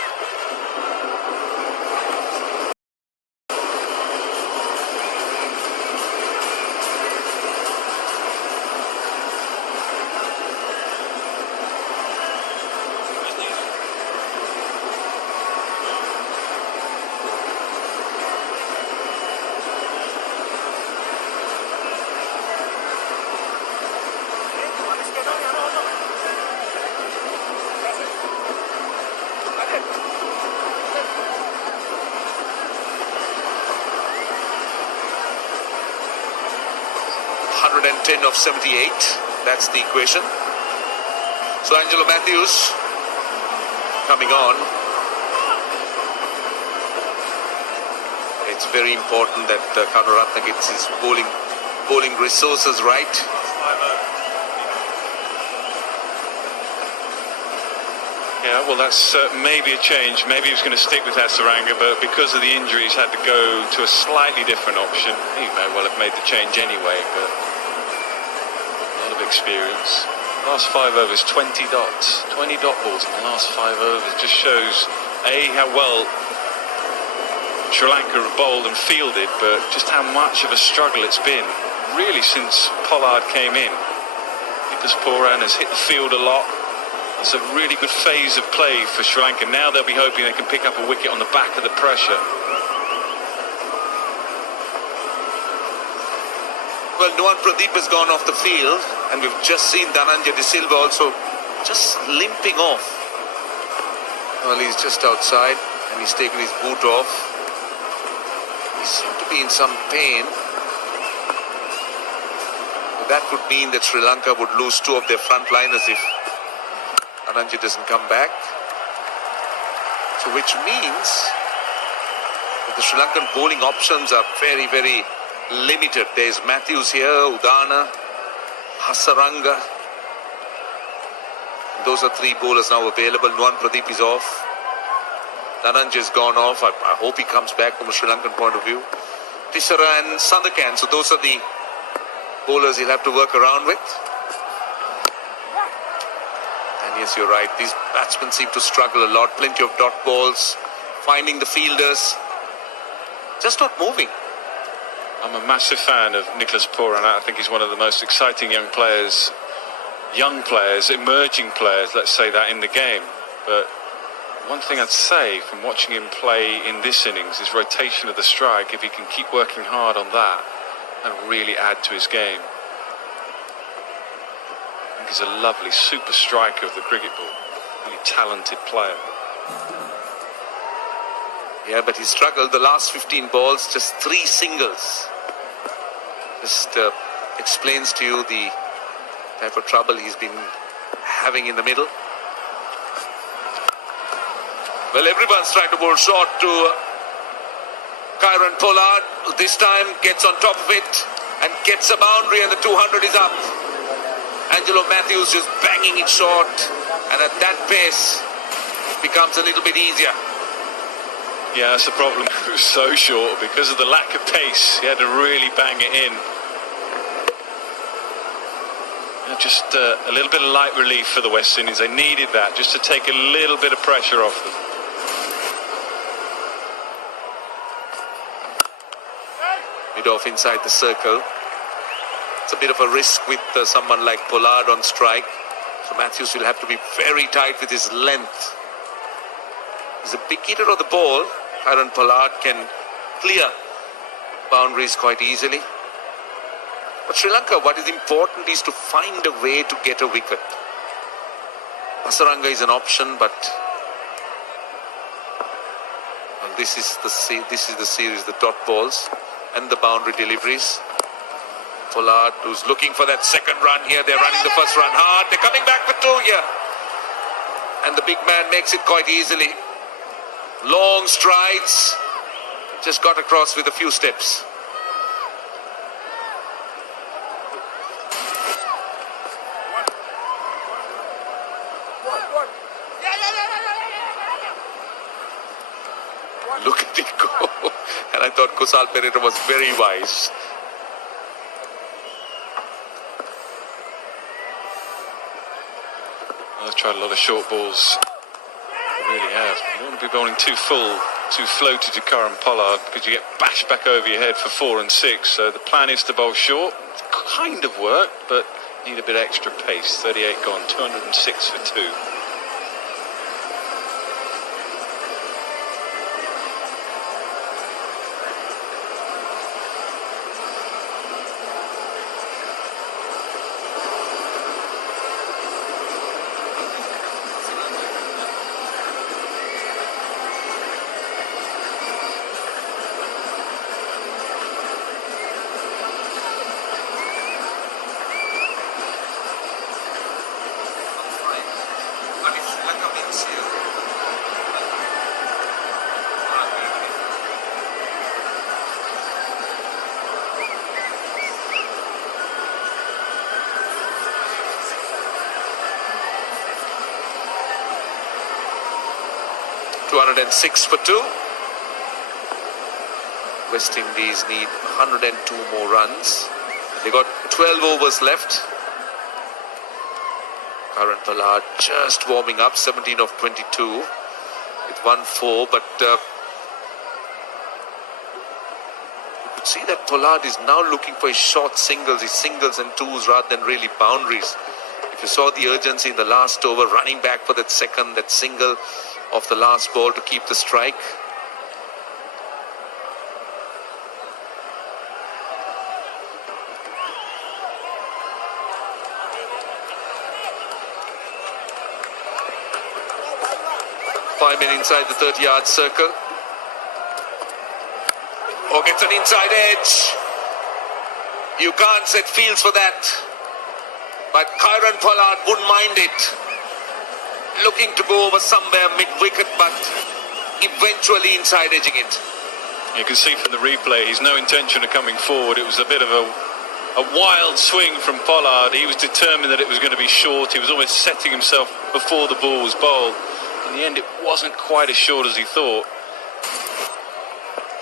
.10 of 78. That's the equation. So Angelo Matthews coming on. It's very important that Karunaratne gets his bowling resources right. Yeah, well, that's maybe a change. Maybe he was going to stick with Hasaranga, but because of the injuries, had to go to a slightly different option. He may well have made the change anyway, but a lot of experience. Last 5 overs, 20 dots. 20 dot balls in the last 5 overs. Just shows, A, how well Sri Lanka have bowled and fielded, but just how much of a struggle it's been, really, since Pollard came in. Nicholas Pooran has hit the field a lot. It's a really good phase of play for Sri Lanka. Now they'll be hoping they can pick up a wicket on the back of the pressure. Well, Nuwan Pradeep has gone off the field, and we've just seen Dhananjay De Silva also just limping off. Well, he's just outside, and he's taken his boot off. He seemed to be in some pain. But that could mean that Sri Lanka would lose 2 of their frontliners if Dhananjay doesn't come back. So which means that the Sri Lankan bowling options are very, very limited. There's Matthews here, Udana, Hasaranga. Those are 3 bowlers now available. Nuwan Pradeep is off. Dhananjay's gone off. I hope he comes back from a Sri Lankan point of view. Tissara and Sandakan. So those are the bowlers he'll have to work around with. And yes, you're right. These batsmen seem to struggle a lot. Plenty of dot balls. Finding the fielders. Just not moving. I'm a massive fan of Nicholas Pooran. I think he's one of the most exciting young players, emerging players, let's say that, in the game. But one thing I'd say from watching him play in this innings is rotation of the strike. If he can keep working hard on that, that'll really add to his game. I think he's a lovely super striker of the cricket ball. Really talented player. Yeah, but he struggled the last 15 balls, just 3 singles. Just explains to you the type of trouble he's been having in the middle. Well, everyone's trying to bowl short to Kieron Pollard, who this time gets on top of it and gets a boundary, and the 200 is up. Angelo Matthews just banging it short, and at that pace it becomes a little bit easier. Yeah, that's the problem. It was so short because of the lack of pace. He had to really bang it in. Just a little bit of light relief for the West Indies. They needed that just to take a little bit of pressure off them. Mid off inside the circle. It's a bit of a risk with someone like Pollard on strike. So Matthews will have to be very tight with his length. He's a big hitter of the ball. Aaron Pollard can clear boundaries quite easily. But Sri Lanka, what is important is to find a way to get a wicket. Asaranga is an option, but well, this is the series, the dot balls and the boundary deliveries. Pollard, who's looking for that second run here. They're running the first run hard. They're coming back for two here. And the big man makes it quite easily. Long strides. Just got across with a few steps. Look at it go. And I thought Kusal Perera was very wise. They've tried a lot of short balls. They really have. You don't want to be bowling too full, too floaty to Karan Pollard because you get bashed back over your head for 4 and 6. So the plan is to bowl short. It's kind of worked, but need a bit extra pace. 38 gone, 206 for 2. .206 for 2. West Indies need 102 more runs. They got 12 overs left. Karan Pollard just warming up, 17 of 22 with 1-4, but you could see that Pollard is now looking for his short singles, his singles and twos rather than really boundaries. If you saw the urgency in the last over, running back for that second, that single of the last ball to keep the strike. Five men inside the 30-yard circle. Oh, gets an inside edge. You can't set fields for that. But Karan Pollard wouldn't mind it. Looking to go over somewhere mid-wicket, but eventually inside edging it. You can see from the replay, he's no intention of coming forward. It was a bit of a wild swing from Pollard. He was determined that it was going to be short. He was almost setting himself before the ball was bowled. In the end, it wasn't quite as short as he thought.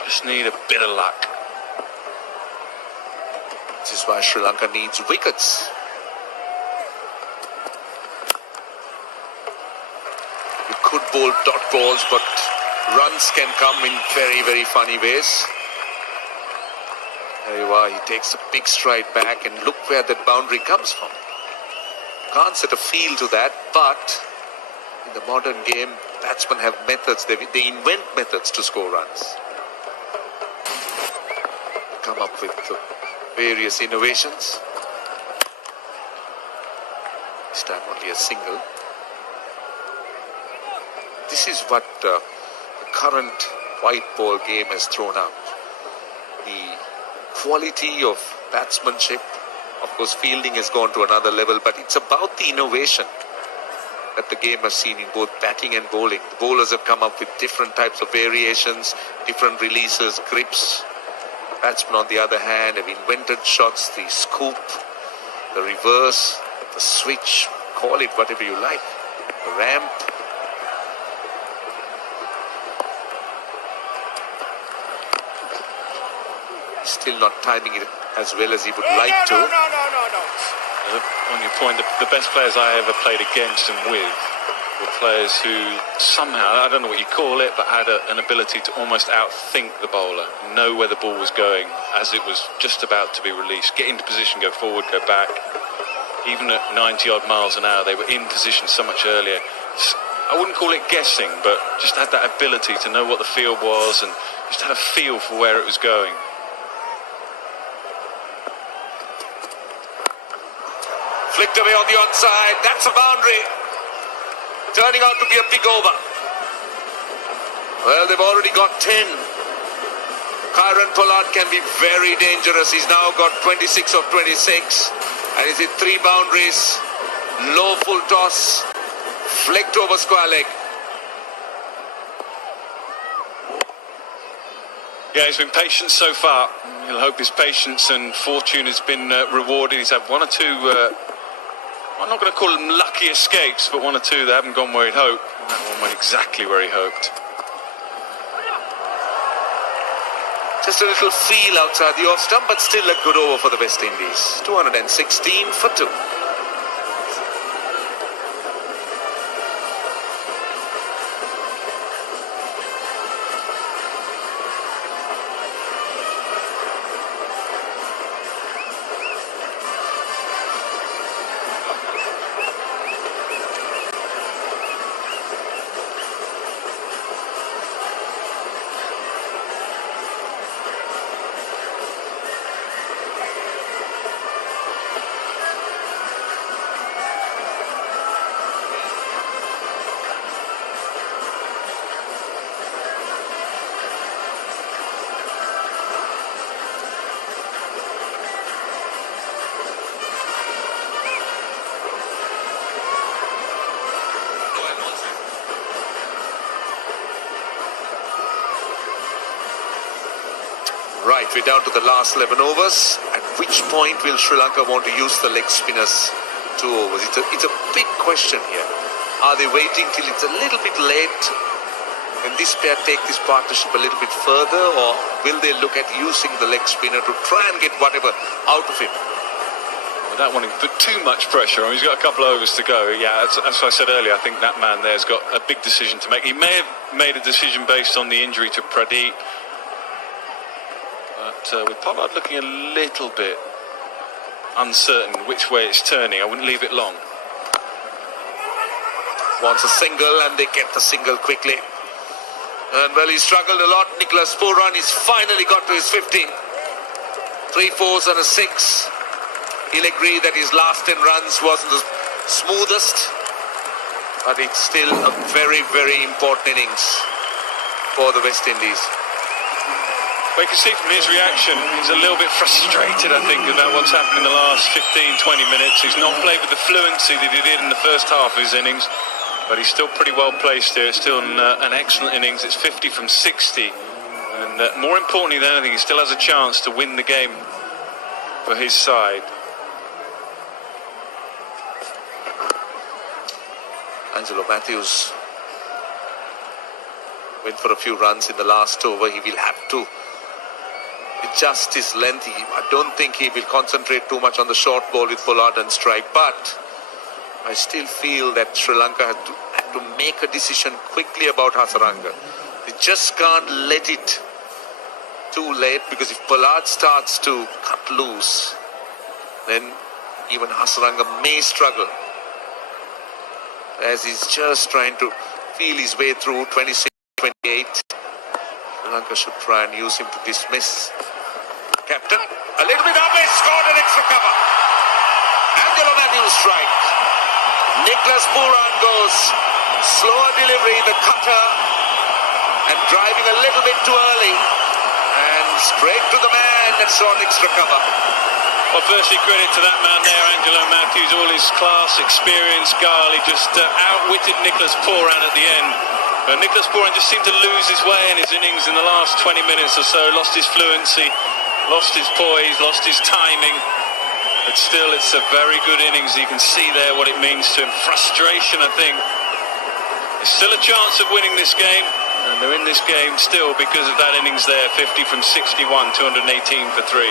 Just need a bit of luck. This is why Sri Lanka needs wickets. You could bowl dot balls, but runs can come in very, very funny ways. There you are. He takes a big stride back, and look where that boundary comes from. Can't set a feel to that, but in the modern game, batsmen have methods. They invent methods to score runs. Come up with various innovations. This time only a single. This is what the current white ball game has thrown out. The quality of batsmanship, of course fielding has gone to another level, but it's about the innovation that the game has seen in both batting and bowling. The bowlers have come up with different types of variations, different releases, grips. Batsmen, on the other hand, have invented shots, the scoop, the reverse, the switch, call it whatever you like, the ramp. Still not timing it as well as he would like to. On your point, the best players I ever played against and with were players who somehow, I don't know what you call it, but had an ability to almost outthink the bowler, know where the ball was going as it was just about to be released, get into position, go forward, go back. Even at 90 odd miles an hour, they were in position so much earlier. I wouldn't call it guessing, but just had that ability to know what the field was and just had a feel for where it was going. Flicked away on the onside. That's a boundary. Turning out to be a big over. Well, they've already got 10. Kyron Pollard can be very dangerous. He's now got 26 of 26. And he's hit 3 boundaries. Low full toss. Flicked over square leg. Yeah, he's been patient so far. He'll hope his patience and fortune has been rewarded. He's had one or two, I'm not going to call them lucky escapes, but one or two that haven't gone where he'd hoped. And that one went exactly where he hoped. Just a little feel outside the off stump, but still a good over for the West Indies. 216 for 2. Right, we're down to the last 11 overs. At which point will Sri Lanka want to use the leg spinners? 2 overs. It's a big question here. Are they waiting till it's a little bit late? Can this pair take this partnership a little bit further, or will they look at using the leg spinner to try and get whatever out of him? Without wanting to put too much pressure on, he's got a couple of overs to go. Yeah, as I said earlier, I think that man there's got a big decision to make. He may have made a decision based on the injury to Pradeep. But with Pollard looking a little bit uncertain which way it's turning, I wouldn't leave it long. Wants a single, and they get the single quickly. And well, he struggled a lot. Nicholas Pooran, he's finally got to his 15. 3 4s and a 6. He'll agree that his last 10 runs wasn't the smoothest, but it's still a very, very important innings for the West Indies. But you can see from his reaction, he's a little bit frustrated, I think, about what's happened in the last 15, 20 minutes. He's not played with the fluency that he did in the first half of his innings, but he's still pretty well placed here. It's still an excellent innings. It's 50 from 60. And more importantly than anything, he still has a chance to win the game for his side. Angelo Matthews went for a few runs in the last over. He will have to adjust his length. I don't think he will concentrate too much on the short ball with Pollard and strike, but I still feel that Sri Lanka had to make a decision quickly about Hasaranga. They just can't let it too late, because if Pollard starts to cut loose, then even Hasaranga may struggle, as he's just trying to feel his way through. 26, 28. Sri Lanka should try and use him to dismiss. Captain, a little bit up, they scored an extra cover. Angelo Matthews strike. Nicholas Pooran goes slower delivery, the cutter, and driving a little bit too early, and straight to the man that sought extra cover. Well, firstly, credit to that man there, Angelo Matthews, all his class, experience, guile. He just outwitted Nicholas Pooran at the end. But Nicholas Pooran just seemed to lose his way in his innings in the last 20 minutes or so, lost his fluency, lost his poise, lost his timing. But still, it's a very good innings. You can see there what it means to him. Frustration, I think. There's still a chance of winning this game. And they're in this game still because of that innings there. 50 from 61, 218 for 3.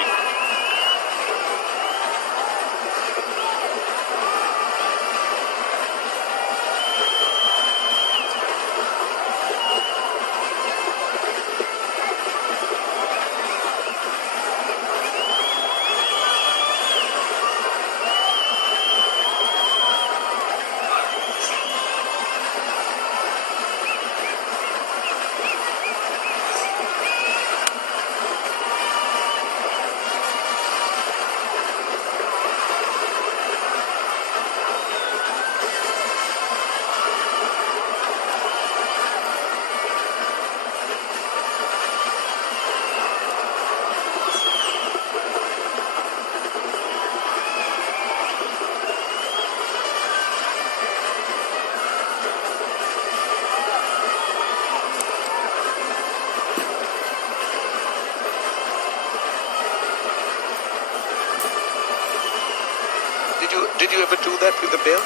Did you ever do that with the bill?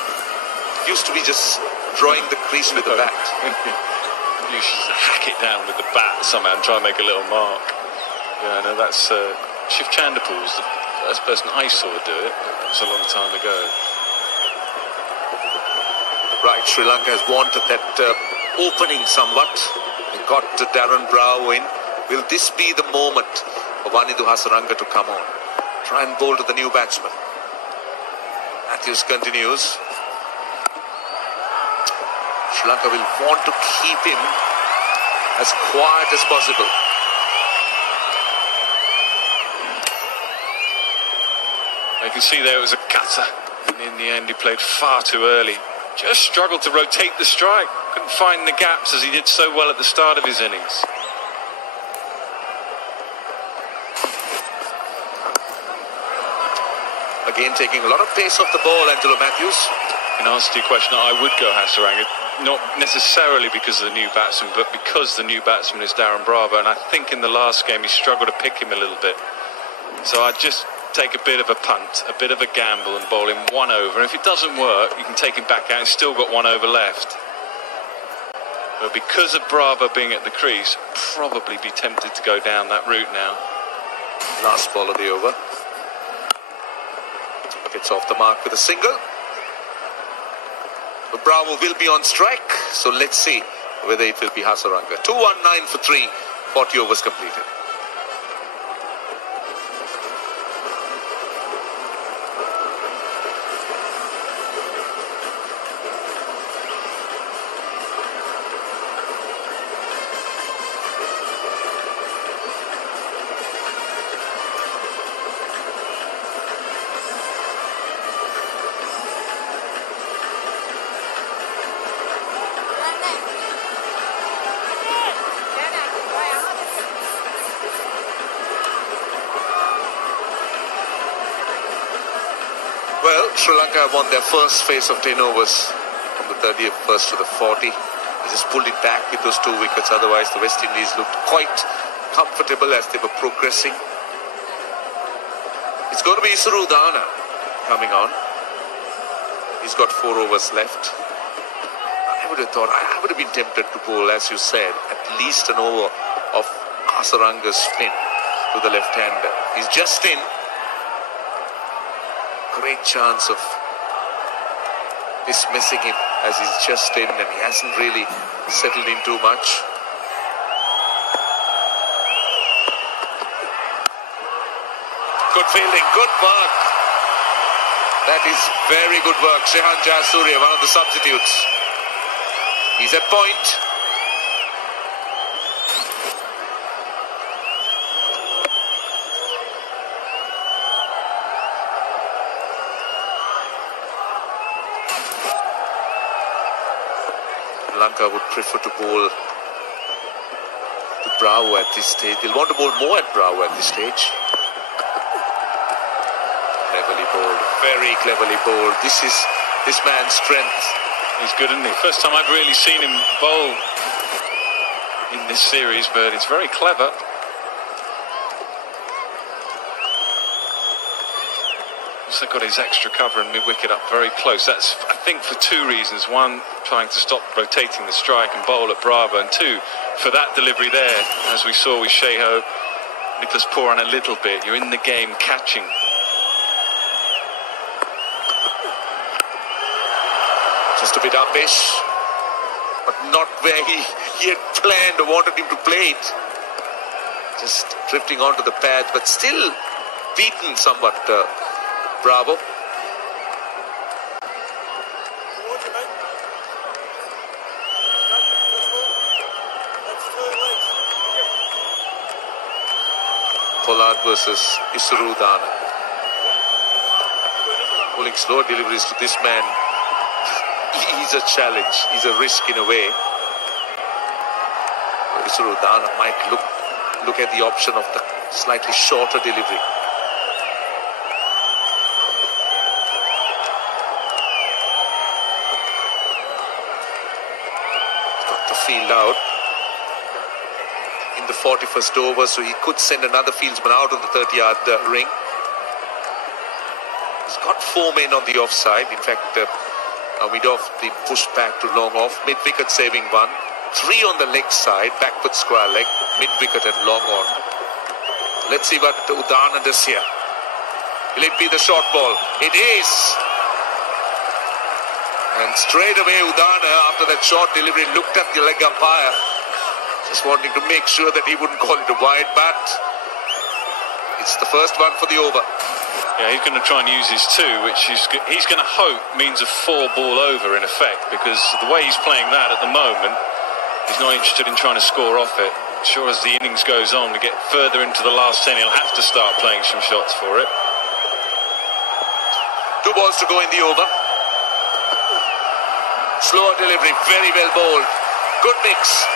Used to be just drawing the crease with the bat. You should hack it down with the bat somehow and try and make a little mark. Yeah, no, that's Shiv Chandapur was the first person I saw do it. That was a long time ago. Right, Sri Lanka has wanted that opening somewhat. They got Darren Bravo in. Will this be the moment for Wanindu Hasaranga to come on? Try and bowl to the new batsman. Matthews continues. Sri Lanka will want to keep him as quiet as possible. You can see there it was a cutter. And in the end, he played far too early. Just struggled to rotate the strike. Couldn't find the gaps as he did so well at the start of his innings. Again, taking a lot of pace off the ball, Angelo Matthews. In answer to your question, I would go Hasaranga. Not necessarily because of the new batsman, but because the new batsman is Darren Bravo. And I think in the last game he struggled to pick him a little bit. So I'd just take a bit of a punt, a bit of a gamble and bowl him 1 over. And if it doesn't work, you can take him back out and still got 1 over left. But because of Bravo being at the crease, probably be tempted to go down that route now. Last ball of the over. Gets off the mark with a single. But Bravo will be on strike, so let's see whether it will be Hasaranga. 219 for 3, 40 overs completed. Well, Sri Lanka won their first phase of 10 overs from the 31st to the 40. They just pulled it back with those 2 wickets. Otherwise, the West Indies looked quite comfortable as they were progressing. It's going to be Isuru Dana coming on. He's got 4 overs left. I would have thought, I would have been tempted to bowl, as you said, at least an over of Hasaranga's spin to the left-hander. He's just in. Great chance of dismissing him as he's just in and he hasn't really settled in too much. Good fielding, good work. That is very good work. Shehan Jayasuriya, one of the substitutes. He's at point. Lanka would prefer to bowl to Bravo at this stage. They'll want to bowl more at Bravo at this stage. Cleverly bowled, very cleverly bowled. This is this man's strength. He's good, isn't he? First time I've really seen him bowl in this series, but it's very clever. also got his extra cover and mid-wicket up very close. That's, I think, for two reasons. One, trying to stop rotating the strike and bowl at Bravo, and two, for that delivery there, as we saw with Sheho, Nicholas Pooran a little bit. You're in the game catching. Just a bit uppish, but not where he had planned or wanted him to play it. Just drifting onto the pads, but still beaten somewhat, Bravo. Pollard versus Isuru Dana. Pulling slow deliveries to this man, he's a challenge, he's a risk in a way. Isuru Dana might look at the option of the slightly shorter delivery. Got the field out in the 41st over, so he could send another fieldsman out of the 30-yard ring. He's got 4 men on the offside. In fact, Amidov being pushed back to long off. Mid-wicket saving one. 3 on the leg side, backward square leg, mid-wicket and long on. Let's see what Udana does here. Will it be the short ball? It is! And straight away Udana, after that short delivery, looked at the leg umpire, just wanting to make sure that he wouldn't call it a wide, but it's the first one for the over. Yeah, he's going to try and use his 2, which he's going to hope means a 4-ball over in effect, because the way he's playing that at the moment, he's not interested in trying to score off it. Sure, as the innings goes on, to get further into the last 10, he'll have to start playing some shots for it. 2 balls to go in the over. Slower delivery, very well bowled. Good mix.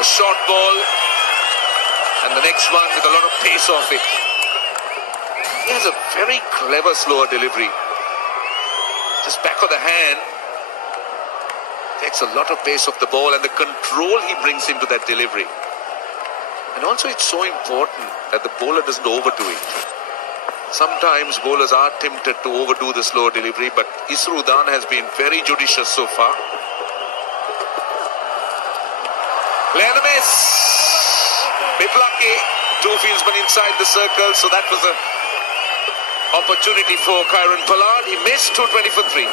A short ball, and the next one with a lot of pace off it. He has a very clever slower delivery. Just back of the hand. Takes a lot of pace off the ball and the control he brings into that delivery. And also it's so important that the bowler doesn't overdo it. Sometimes bowlers are tempted to overdo the slow delivery, but Isuru Dana has been very judicious so far. Play and a miss. Bit lucky. 2 fieldsmen inside the circle, so that was a opportunity for Kieron Pollard. He missed. 220 for 3.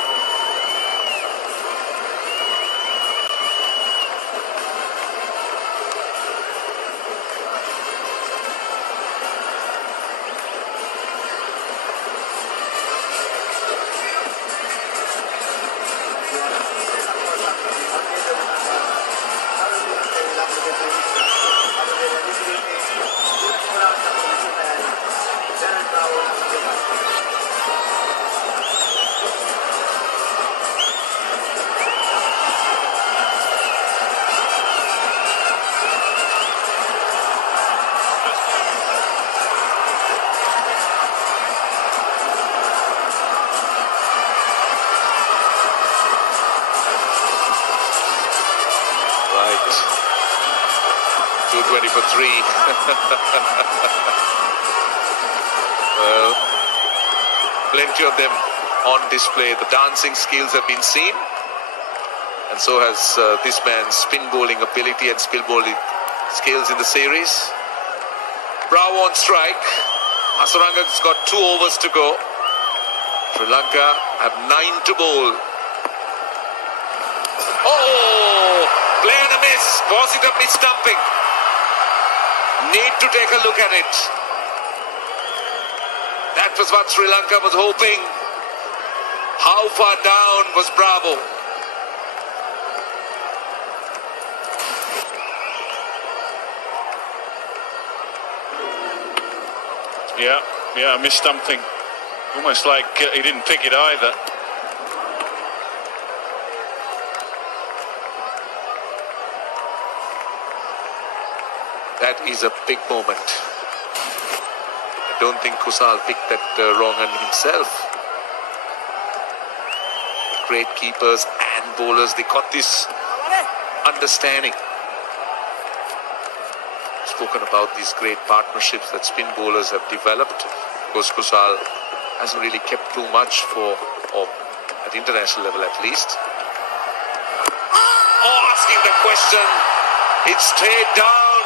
Right. 220 for 3. Well, plenty of them on display. The dancing skills have been seen. And so has this man's spin bowling ability and spin bowling skills in the series. Bravo on strike. Asaranga's got 2 overs to go. Sri Lanka have 9 to bowl. Oh! Play and a miss. Was it a mis-dumping? Need to take a look at it. That was what Sri Lanka was hoping. How far down was Bravo? Yeah, missed something. Almost like he didn't pick it either. That is a big moment. I don't think Kusal picked that wrong on himself. Great keepers and bowlers, they got this understanding. Spoken about these great partnerships that spin bowlers have developed. Of course, Kusal hasn't really kept too much for, or at international level at least. Oh, asking the question. It's straight down.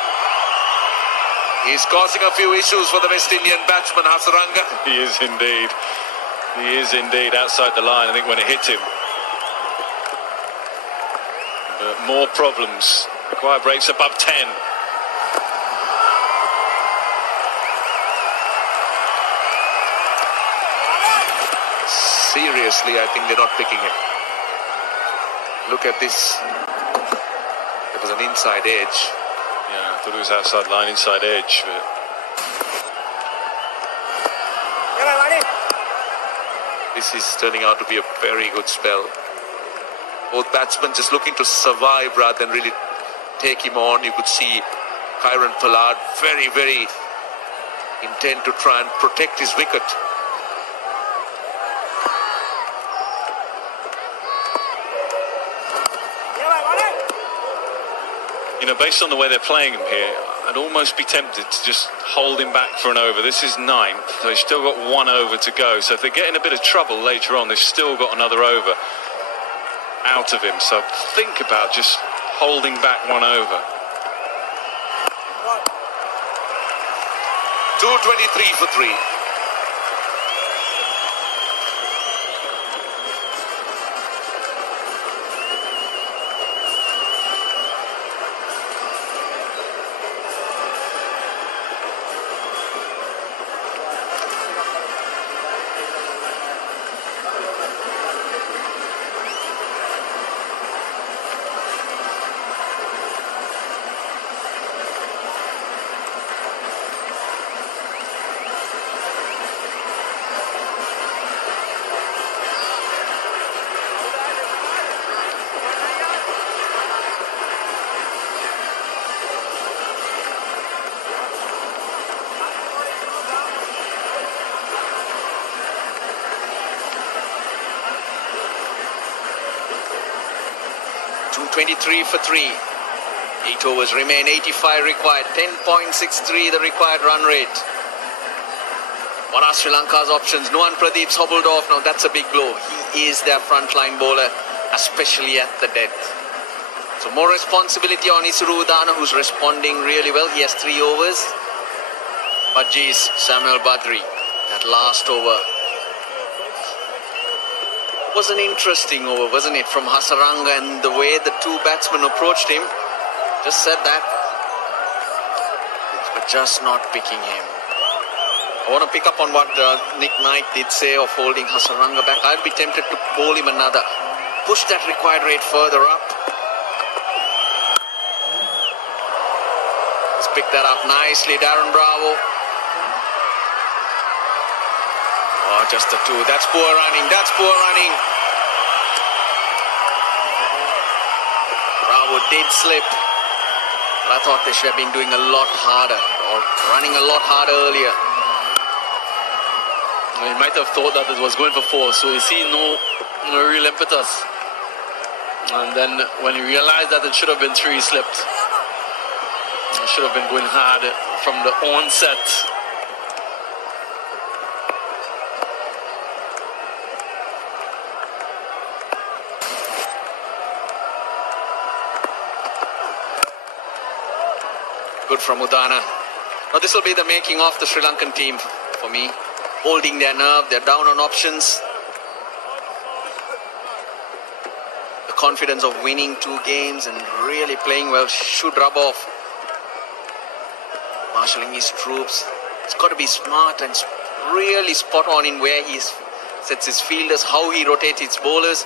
He's causing a few issues for the West Indian batsman, Hasaranga. He is indeed. He is indeed outside the line, I think, when it hit him. But more problems. Required breaks above 10. Seriously, I think they're not picking him. Look at this. It was an inside edge. Yeah, I thought it was outside line, inside edge. But this is turning out to be a very good spell. Both batsmen just looking to survive rather than really take him on. You could see Kyron Pollard very, very intent to try and protect his wicket. you know, based on the way they're playing him here, I'd almost be tempted to just hold him back for an over. This is 9th. They've still got 1 over to go. So if they get in a bit of trouble later on, they've still got another over out of him. So think about just holding back 1 over. 223 for 3. .23 for 3. 8 overs remain, 85 required, 10.63 the required run rate. What are Sri Lanka's options? Nuwan Pradeep's hobbled off. Now that's a big blow. He is their frontline bowler, especially at the death. So more responsibility on Isuru Udana, who's responding really well. He has 3 overs. But geez, Samuel Badri, that last over was an interesting over, wasn't it, from Hasaranga, and the way the 2 batsmen approached him. Just said that. But just not picking him. I want to pick up on what Nick Knight did say of holding Hasaranga back. I'd be tempted to bowl him another. Push that required rate further up. Let's pick that up nicely, Darren Bravo. Oh, just the 2. That's poor running. That's poor running. Bravo did slip. But I thought they should have been doing a lot harder, or running a lot harder earlier. He might have thought that it was going for 4, so you see no real impetus. And then when he realized that it should have been 3, he slipped. He should have been going hard from the onset. Good from Udana. Now this will be the making of the Sri Lankan team for me. Holding their nerve, they're down on options. The confidence of winning 2 games and really playing well should rub off. Marshalling his troops. He's got to be smart and really spot on in where he sets his fielders, how he rotates his bowlers.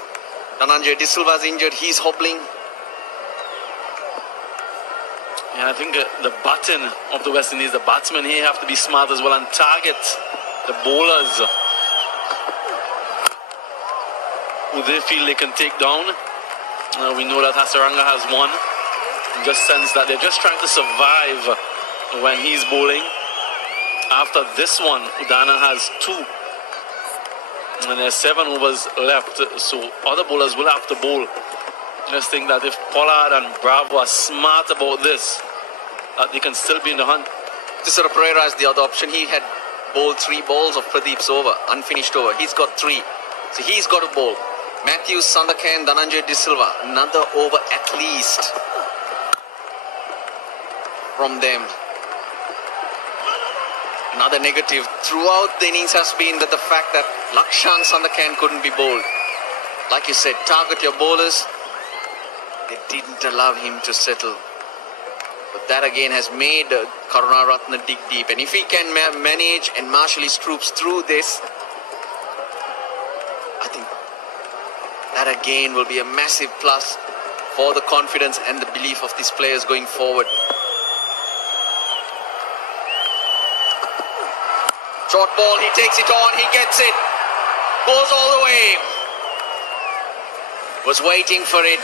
Dhananjay De Silva's injured, he's hobbling. And I think the button of the West Indies, the batsmen here have to be smart as well and target the bowlers who they feel they can take down. We know that Hasaranga has 1. You just sense that they're just trying to survive when he's bowling. After this one, Udana has 2. And there's 7 overs left, so other bowlers will have to bowl. I just think that if Pollard and Bravo are smart about this, that they can still be in the hunt. Tisara Pereira is the other option. He had bowled 3 balls of Pradeep's over, unfinished over. He's got 3. So he's got a bowl. Matthews, Sandakan, Dhananjay De Silva, another over at least from them. Another negative throughout the innings has been that the fact that Lakshan Sandakan couldn't be bowled. Like you said, target your bowlers. They didn't allow him to settle. But that again has made Karunaratne dig deep. And if he can manage and marshal his troops through this, I think that again will be a massive plus for the confidence and the belief of these players going forward. Short ball, he takes it on, he gets it. Goes all the way. Was waiting for it.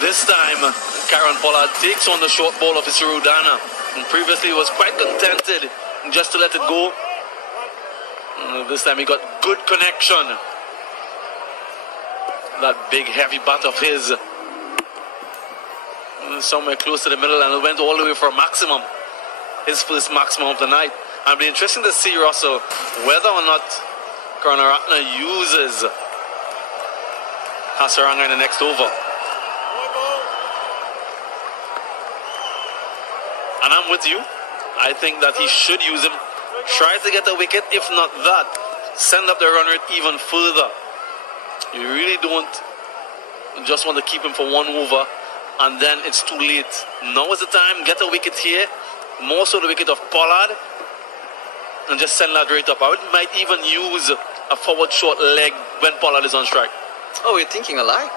This time, Karen Pollard takes on the short ball of Isirudana. And previously was quite contented just to let it go. This time he got good connection. That big heavy bat of his. Somewhere close to the middle, and it went all the way for a maximum. His first maximum of the night. It'll be interesting to see, Russell, whether or not Karunaratne uses Hasaranga in the next over. And I'm with you. I think that he should use him. Try to get a wicket. If not that, send up the run rate even further. You really don't just want to keep him for 1 over, and then it's too late. Now is the time. Get a wicket here. More so the wicket of Pollard. And just send that rate up. I might even use a forward short leg when Pollard is on strike. Oh, we're thinking alike.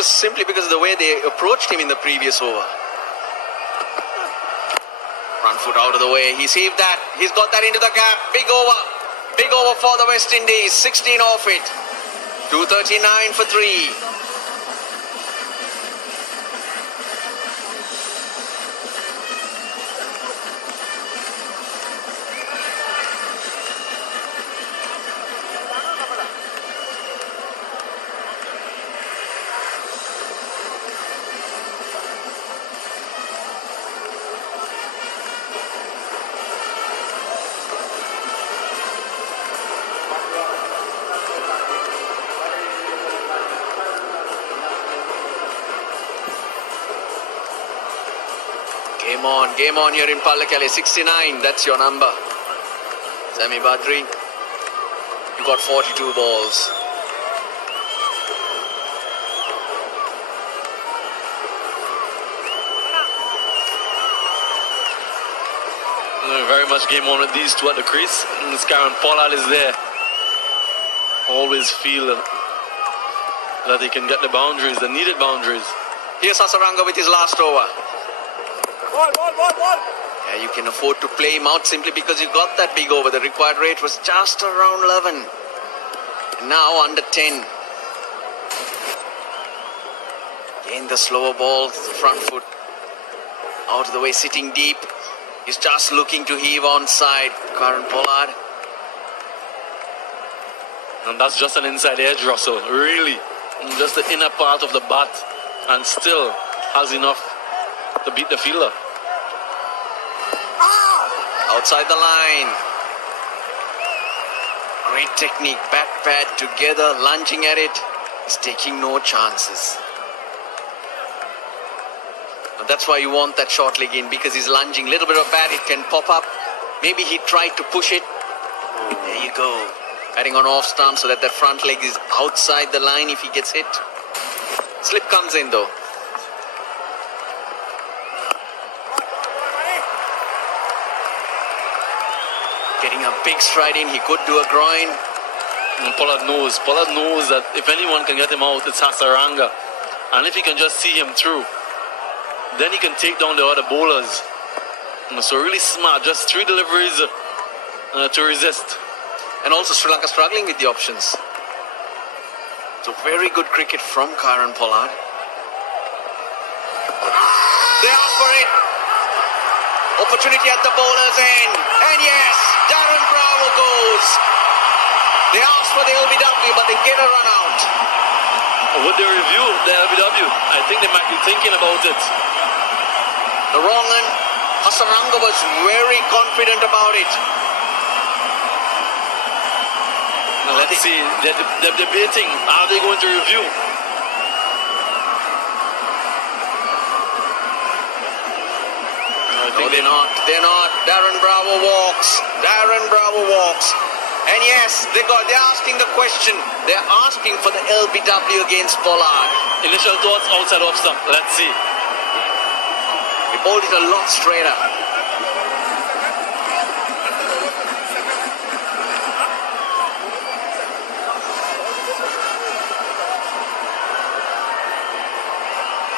Simply because of the way they approached him in the previous over. Front foot out of the way. He's heaved that. He's got that into the gap. Big over. Big over for the West Indies. 16 off it. 239 for 3. Game on here in Pallekele. 69, that's your number. Sami Badri, you got 42 balls. Very much game on with these two at the crease. And Karen Pollard is there. Always feel that he can get the boundaries, the needed boundaries. Here's Hasaranga with his last over. Yeah, you can afford to play him out simply because you got that big over. The required rate was just around 11. And now under 10. Again the slower ball, front foot. Out of the way, sitting deep. He's just looking to heave on side. Karen Pollard. And that's just an inside edge, Russell. Really. Just the inner part of the bat. And still has enough to beat the fielder. Outside the line. Great technique. Bat pad together, lunging at it. He's taking no chances. And that's why you want that short leg in, because he's lunging. Little bit of bat, it can pop up. Maybe he tried to push it. There you go. Batting on off stump so that the front leg is outside the line if he gets hit. Slip comes in though. Getting a big stride in, he could do a groin. And Pollard knows that if anyone can get him out, it's Hasaranga. And if he can just see him through, then he can take down the other bowlers. So really smart, just 3 deliveries to resist. And also Sri Lanka struggling with the options. So very good cricket from Karen Pollard. They ask for it. Opportunity at the bowler's end. And yes, Darren Bravo goes. They asked for the LBW, but they get a run out. Would they review the LBW? I think they might be thinking about it. The wrong end. Hasaranga was very confident about it. Now let's see. They're debating. Are they going to review? No, they're not. They're not. Darren Bravo walks. Darren Bravo walks. And yes, they're asking the question. They're asking for the LBW against Pollard. Initial thoughts outside off stump. Let's see. He bowled it a lot straighter.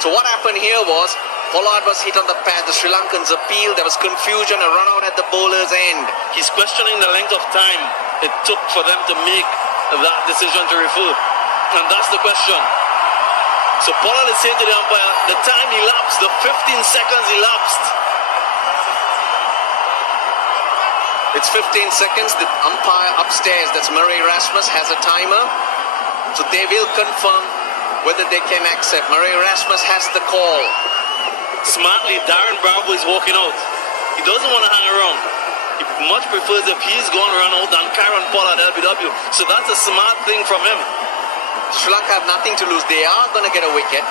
So what happened here was Pollard was hit on the pad. The Sri Lankans appealed. There was confusion, a run out at the bowler's end. He's questioning the length of time it took for them to make that decision to refer. And that's the question. So Pollard is saying to the umpire, the time elapsed, the 15 seconds elapsed. It's 15 seconds. The umpire upstairs, that's Murray Rasmus, has a timer. So they will confirm whether they can accept. Murray Rasmus has the call. Smartly, Darren Bravo is walking out. He doesn't want to hang around. He much prefers if he's gone run out than Karen Pollard LBW. So that's a smart thing from him. Sri Lanka have nothing to lose. They are going to get a wicket.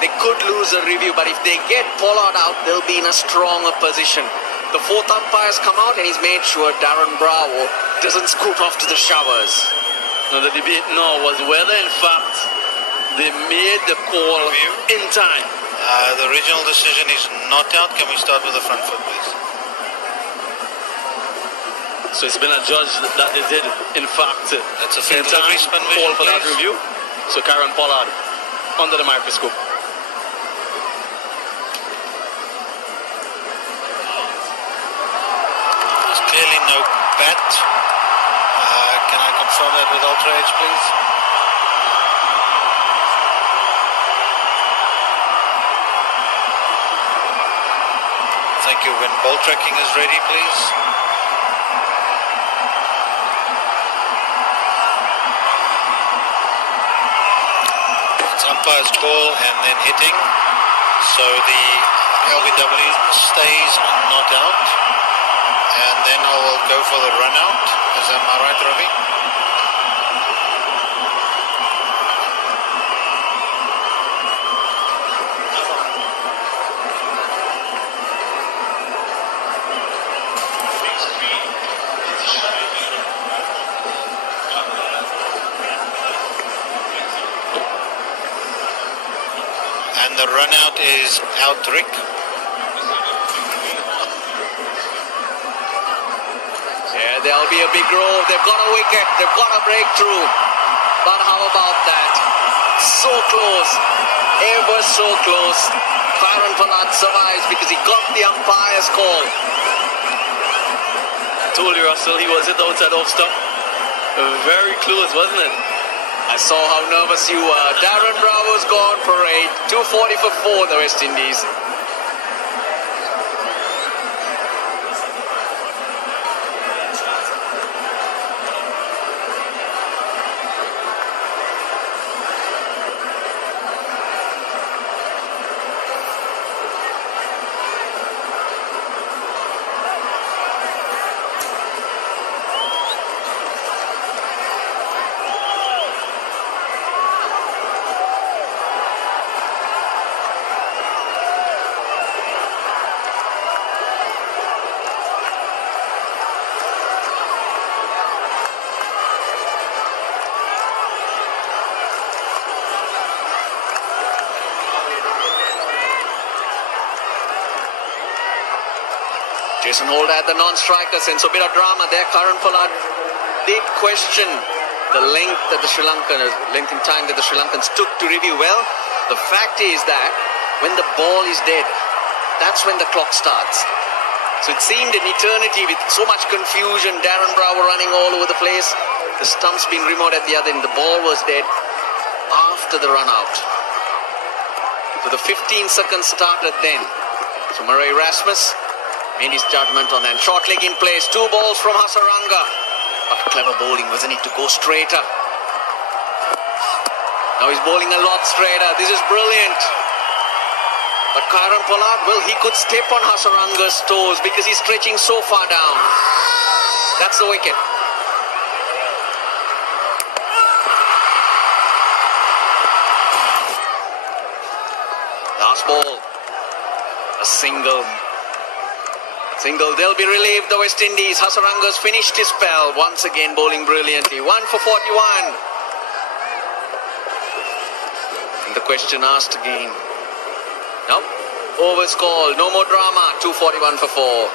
They could lose a review, but if they get Pollard out, they'll be in a stronger position. The fourth umpire's come out and he's made sure Darren Bravo doesn't scoot off to the showers. Now the debate now was whether in fact they made the call in time. The original decision is not out. Can we start with the front foot, please? So it's been adjudged that they did, in fact, That's a in fair time delivery spin call vision, for that please. review. So Karen Pollard under the microscope. There's clearly no bat. Can I confirm that with Ultra Edge, please? Thank you. When ball tracking is ready, please. It's umpire's call and then hitting. So the LBW stays not out. And then I will go for the run out. Is that my right, Ravi? And the run out is out, Rick. Yeah, there'll be a big roll. They've got a wicket. They've got a breakthrough. But how about that? So close. Ever so close. Karen Pollard survives because he got the umpire's call. I told you, Russell, he was hit outside off stump. Very close, wasn't it? I saw how nervous you were. Darren Bravo's gone for 8. 240 for 4, the West Indies. Jason Holder at the non-striker sense. A bit of drama there. Karen Pollard did question the length that the Sri Lankans, length in time that the Sri Lankans took to review. Well, the fact is that when the ball is dead, that's when the clock starts. So it seemed an eternity with so much confusion. Darren Bravo running all over the place. The stump's been removed at the other end. The ball was dead after the run out. So the 15 seconds started then. So Murray Rasmus made his judgment on that. Short leg in place. 2 balls from Hasaranga. But clever bowling, wasn't it, to go straighter. Now he's bowling a lot straighter. This is brilliant. But Karan Pollard, well, he could step on Hasaranga's toes because he's stretching so far down. That's the wicket. Last ball. A single. They'll be relieved, the West Indies. Hasaranga's finished his spell. Once again bowling brilliantly. 1 for 41. And the question asked again. Nope. Overs called. No more drama. 241 for 4.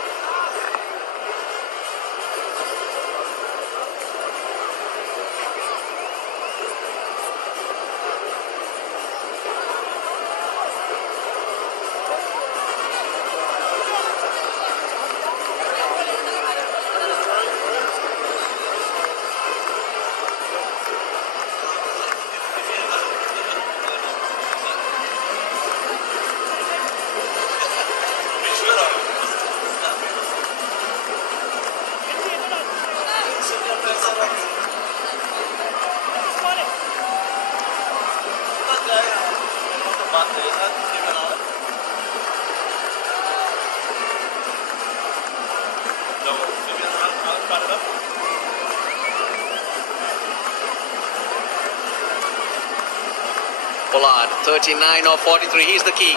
Pollard, 39 or 43. He's the key.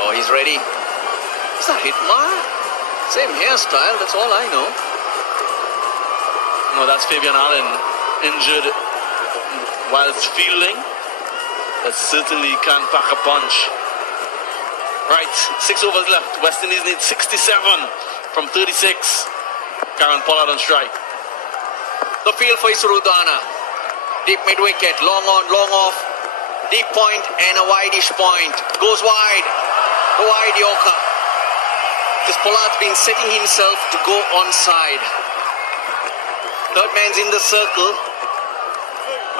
Oh, he's ready. Is that Hitmar? Same hairstyle, that's all I know. No, that's Fabian Allen, injured whilst fielding. That certainly can pack a punch. Right, 6 overs left. West Indies need 67 from 36. Karan Pollard on strike. The field for Isrudana. Deep mid-wicket, long on, long off. Deep point and a wide-ish point. Goes wide. A wide Yorker. Because Pollard's been setting himself to go onside. Third man's in the circle.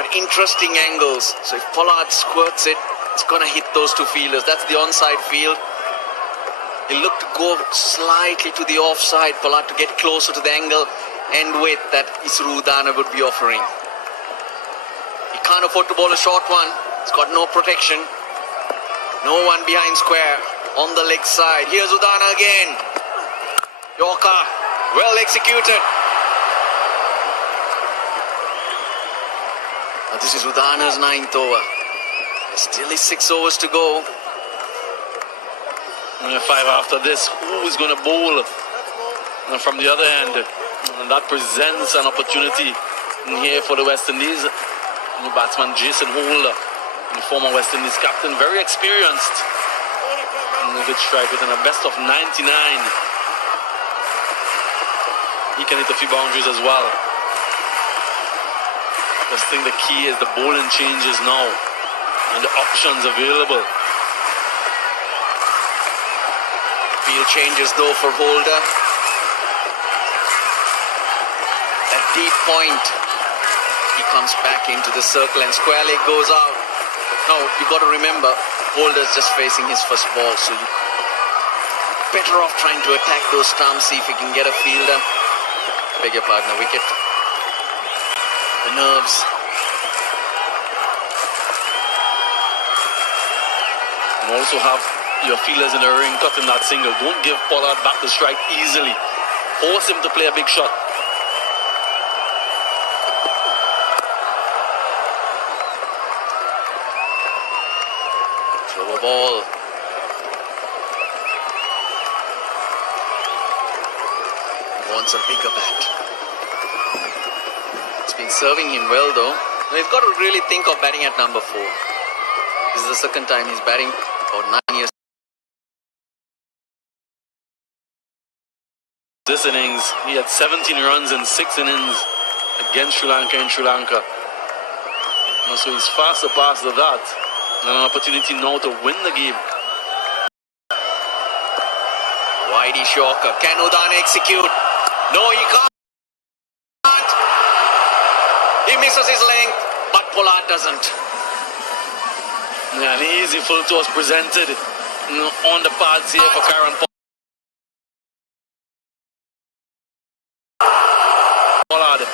But interesting angles. So if Pollard squirts it, it's going to hit those two fielders. That's the onside field. He'll look to go slightly to the offside. Pollard to get closer to the angle and width that Isrudana would be offering. He can't afford to bowl a short one. He's got no protection. No one behind square. On the leg side. Here's Udana again. Yorker. Well executed. Now this is Udana's 9th over. Still is 6 overs to go. And 5 after this. Who is going to bowl from the other end? And that presents an opportunity here for the West Indies. New batsman Jason Holder, the former West Indies captain, very experienced. And a good strike within a best of 99. He can hit a few boundaries as well. Just think the key is the bowling changes now and the options available. Field changes though for Holder. That deep point. He comes back into the circle and square leg goes out. Now you've got to remember, Holder's just facing his first ball, so you better off trying to attack those stumps, see if you can get a fielder. Beg your pardon, a wicket. The nerves. And also have your fielders in the ring cutting that single. Don't give Pollard back the strike easily. Force him to play a big shot. Throw a ball. Wants a bigger bat. It's been serving him well though. Now he's got to really think of batting at number 4. This is the second time he's batting about 9 years. This innings, he had 17 runs in 6 innings against Sri Lanka in Sri Lanka. So he's faster past that. And an opportunity now to win the game. Widey Yorker. Can Udana execute? No, he can't. He misses his length, but Pollard doesn't. Yeah, an easy full toss presented on the pads here for Karan Pollard.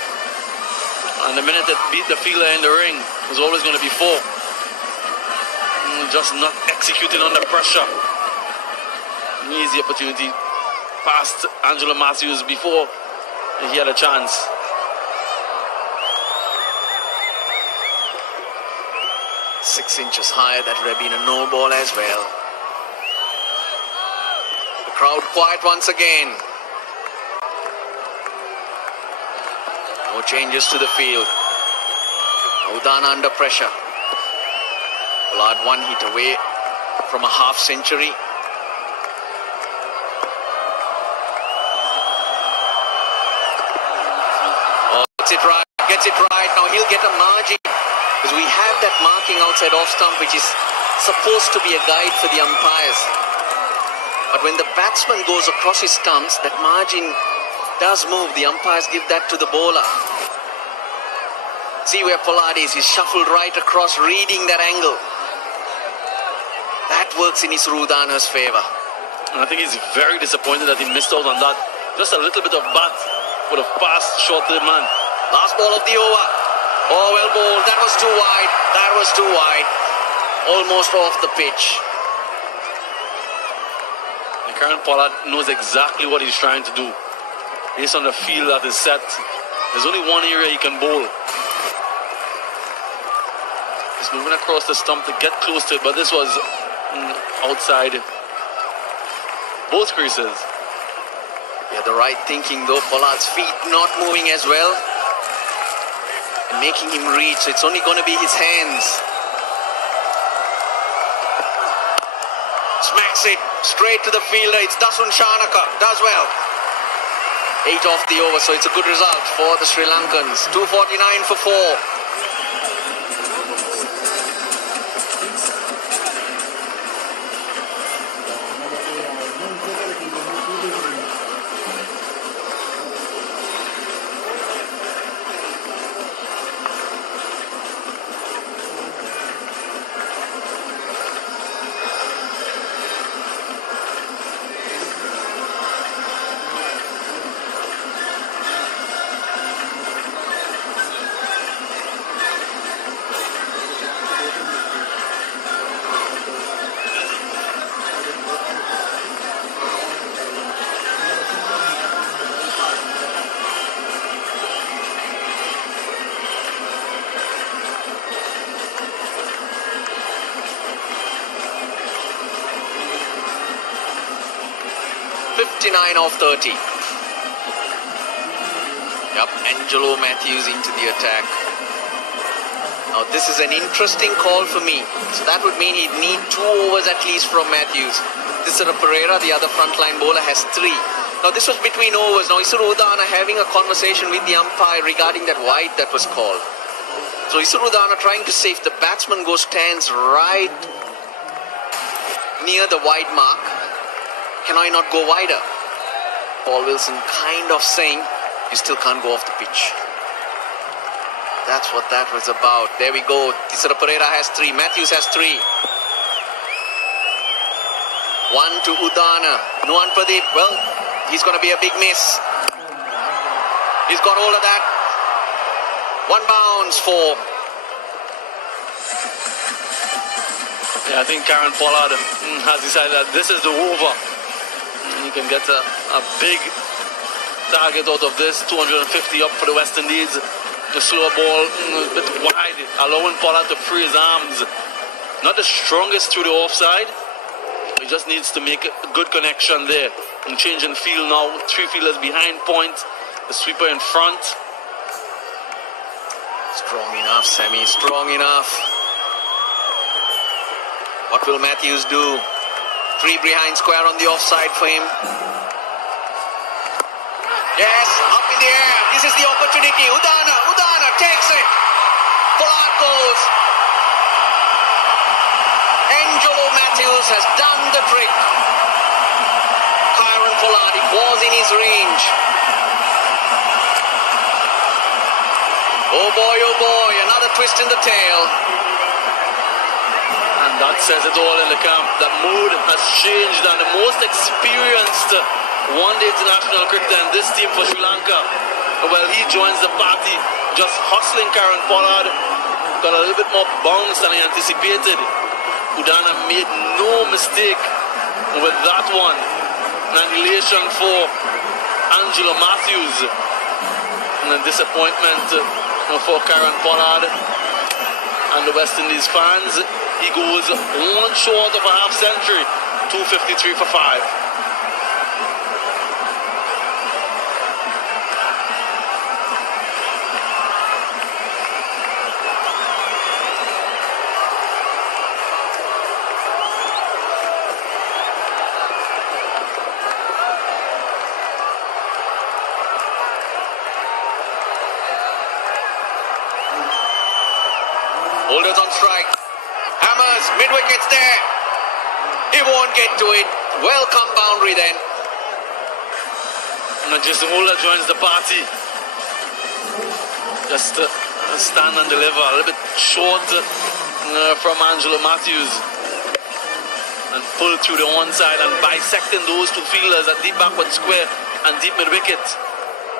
And the minute that beat the fielder in the ring was always going to be 4. just not executing under pressure. An easy opportunity past Angelo Matthews before he had a chance. Six inches higher, that would have been a no ball as well. The crowd quiet once again. No changes to the field. Udana under pressure. Pollard one hit away from a half century. Oh, gets it right. Now he'll get a margin. Because we have that marking outside off stump, which is supposed to be a guide for the umpires. But when the batsman goes across his stumps, that margin does move. The umpires give that to the bowler. See where Pollard is. He's shuffled right across, reading that angle. That works in Isuru Udana's favour. And I think he's very disappointed that he missed out on that. Just a little bit of bat would have passed short to the man. Last ball of the over. Oh, well bowled. That was too wide. That was too wide. Almost off the pitch. And Karen Pollard knows exactly what he's trying to do. Based on the field that is set, there's only one area he can bowl. He's moving across the stump to get close to it, but this was outside both creases. Yeah, the right thinking though. Pollard's feet not moving as well. Making him reach, so it's only going to be his hands. Smacks it straight to the fielder. It's Dasun Shanaka. Does well. 8 off the over, so it's a good result for the Sri Lankans. 249 for 4. 59 off 30. Yep, Angelo Matthews into the attack. Now this is an interesting call for me. So that would mean he'd need 2 overs at least from Matthews. Tisara Pereira, the other frontline bowler, has 3. Now this was between overs. Now Isuru Udana having a conversation with the umpire regarding that wide that was called. So Isuru Udana trying to say if the batsman stands right near the wide mark, can I not go wider? Paul Wilson kind of saying you still can't go off the pitch. That's what that was about. There we go. Tisara Pereira has 3. Matthews has 3. 1 to Udana. Nuwan Pradeep, well, he's going to be a big miss. He's got hold of that. 1 bounce for... Yeah, I think Karen Pollard has decided that this is the over. You can get a big target out of this. 250 up for the West Indies. The slow ball a bit wide, allowing Pollard to free his arms. Not the strongest through the offside. He just needs to make a good connection there. And changing field now. 3 fielders behind point. The sweeper in front. Strong enough, Sammy. Strong enough. What will Matthews do? 3 behind square on the offside for him. Yes, up in the air. This is the opportunity. Udana takes it. Pollard goes. Angelo Matthews has done the trick. Kieron Pollard, it was in his range. Oh boy, another twist in the tail. And that says it all in the camp. The mood has changed and the most experienced one-day international cricketer in this team for Sri Lanka, well, he joins the party, just hustling Kieron Pollard. Got a little bit more bounce than he anticipated. Udana made no mistake with that one. Annihilation for Angelo Matthews. And a disappointment for Karen Pollard and the West Indies fans. He goes one short of a half century, 253 for 5. Holders on strike. Hammers, mid-wickets there. He won't get to it. Welcome boundary then. And Jason Holder joins the party. Just stand and deliver. A little bit short from Angelo Matthews. And pull through the one side and bisecting those two fielders at deep backward square and deep mid-wicket.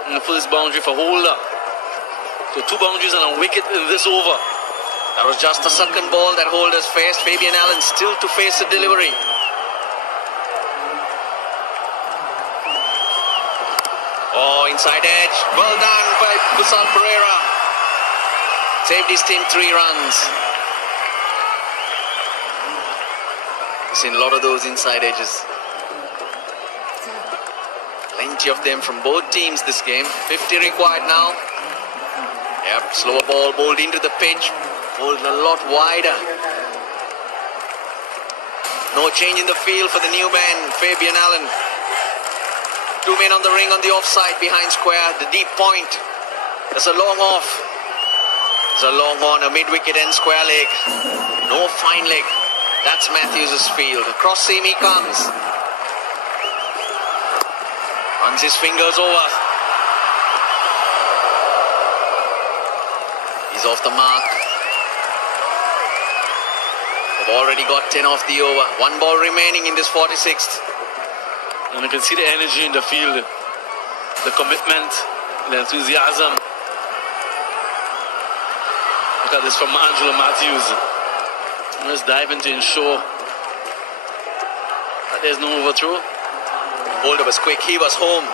And the first boundary for Holder. So 2 boundaries and a wicket in this over. That was just a second ball that Holders faced. Fabian Allen still to face the delivery. Oh, inside edge. Well done by Kusal Pereira. Saved his team 3 runs. We've seen a lot of those inside edges. Plenty of them from both teams this game. 50 required now. Yep, slower ball bowled into the pitch. Bowled a lot wider. No change in the field for the new man, Fabian Allen. 2 men on the ring on the offside behind square. The deep point. There's a long off. There's a long on, a mid-wicket and square leg. No fine leg. That's Matthews' field. Across seam he comes. Runs his fingers over. He's off the mark. They've already got 10 off the over. 1 ball remaining in this 46th. And you can see the energy in the field, the commitment, the enthusiasm. Look at this from Angelo Matthews. Let's dive in to ensure that there's no overthrow. Holder was quick, he was home.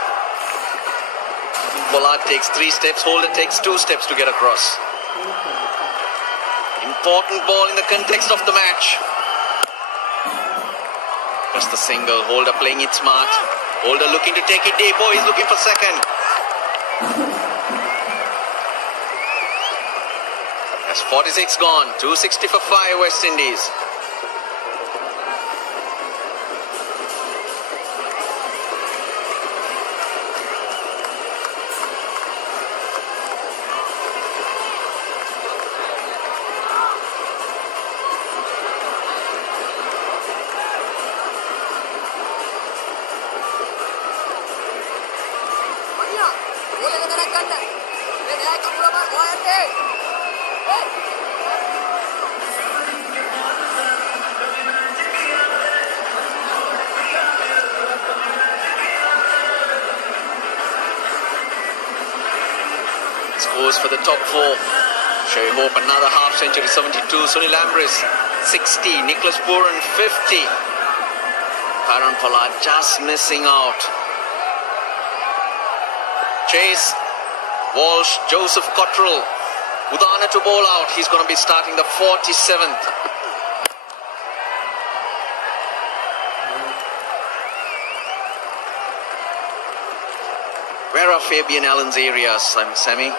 Pollard takes 3 steps, Holder takes 2 steps to get across. Important ball in the context of the match. Just a single. Holder playing it smart. Holder looking to take it deep. Oh, he's looking for second. That's 46 gone. 260 for 5 West Indies. Scores for the top 4. Shay Hope another half century, 72. Sunil Ambris 60. Nicholas Puran 50. Karan Pollard just missing out. Chase, Walsh, Joseph Cottrell. Udana to bowl out. He's going to be starting the 47th. Where are Fabian Allen's areas, Sammy?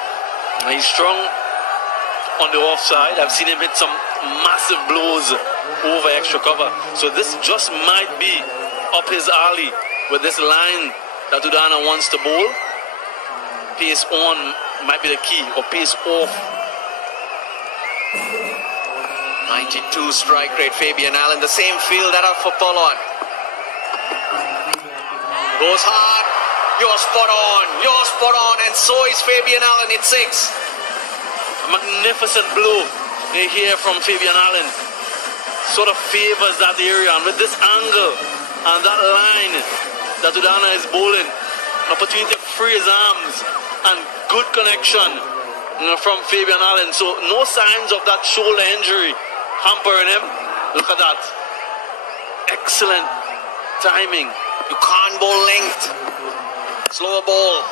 He's strong on the offside. I've seen him hit some massive blows over extra cover. So this just might be up his alley with this line that Udana wants to bowl. Pace on might be the key, or pace off. 92 strike rate, Fabian Allen. The same field that are for Pollard. Goes hard. You're spot on, and so is Fabian Allen. It's 6. A magnificent blow here from Fabian Allen. Sort of favors that area, and with this angle and that line that Udana is bowling, an opportunity to free his arms and good connection from Fabian Allen. So no signs of that shoulder injury hampering him. Look at that. Excellent timing. You can't bowl length. Slower ball.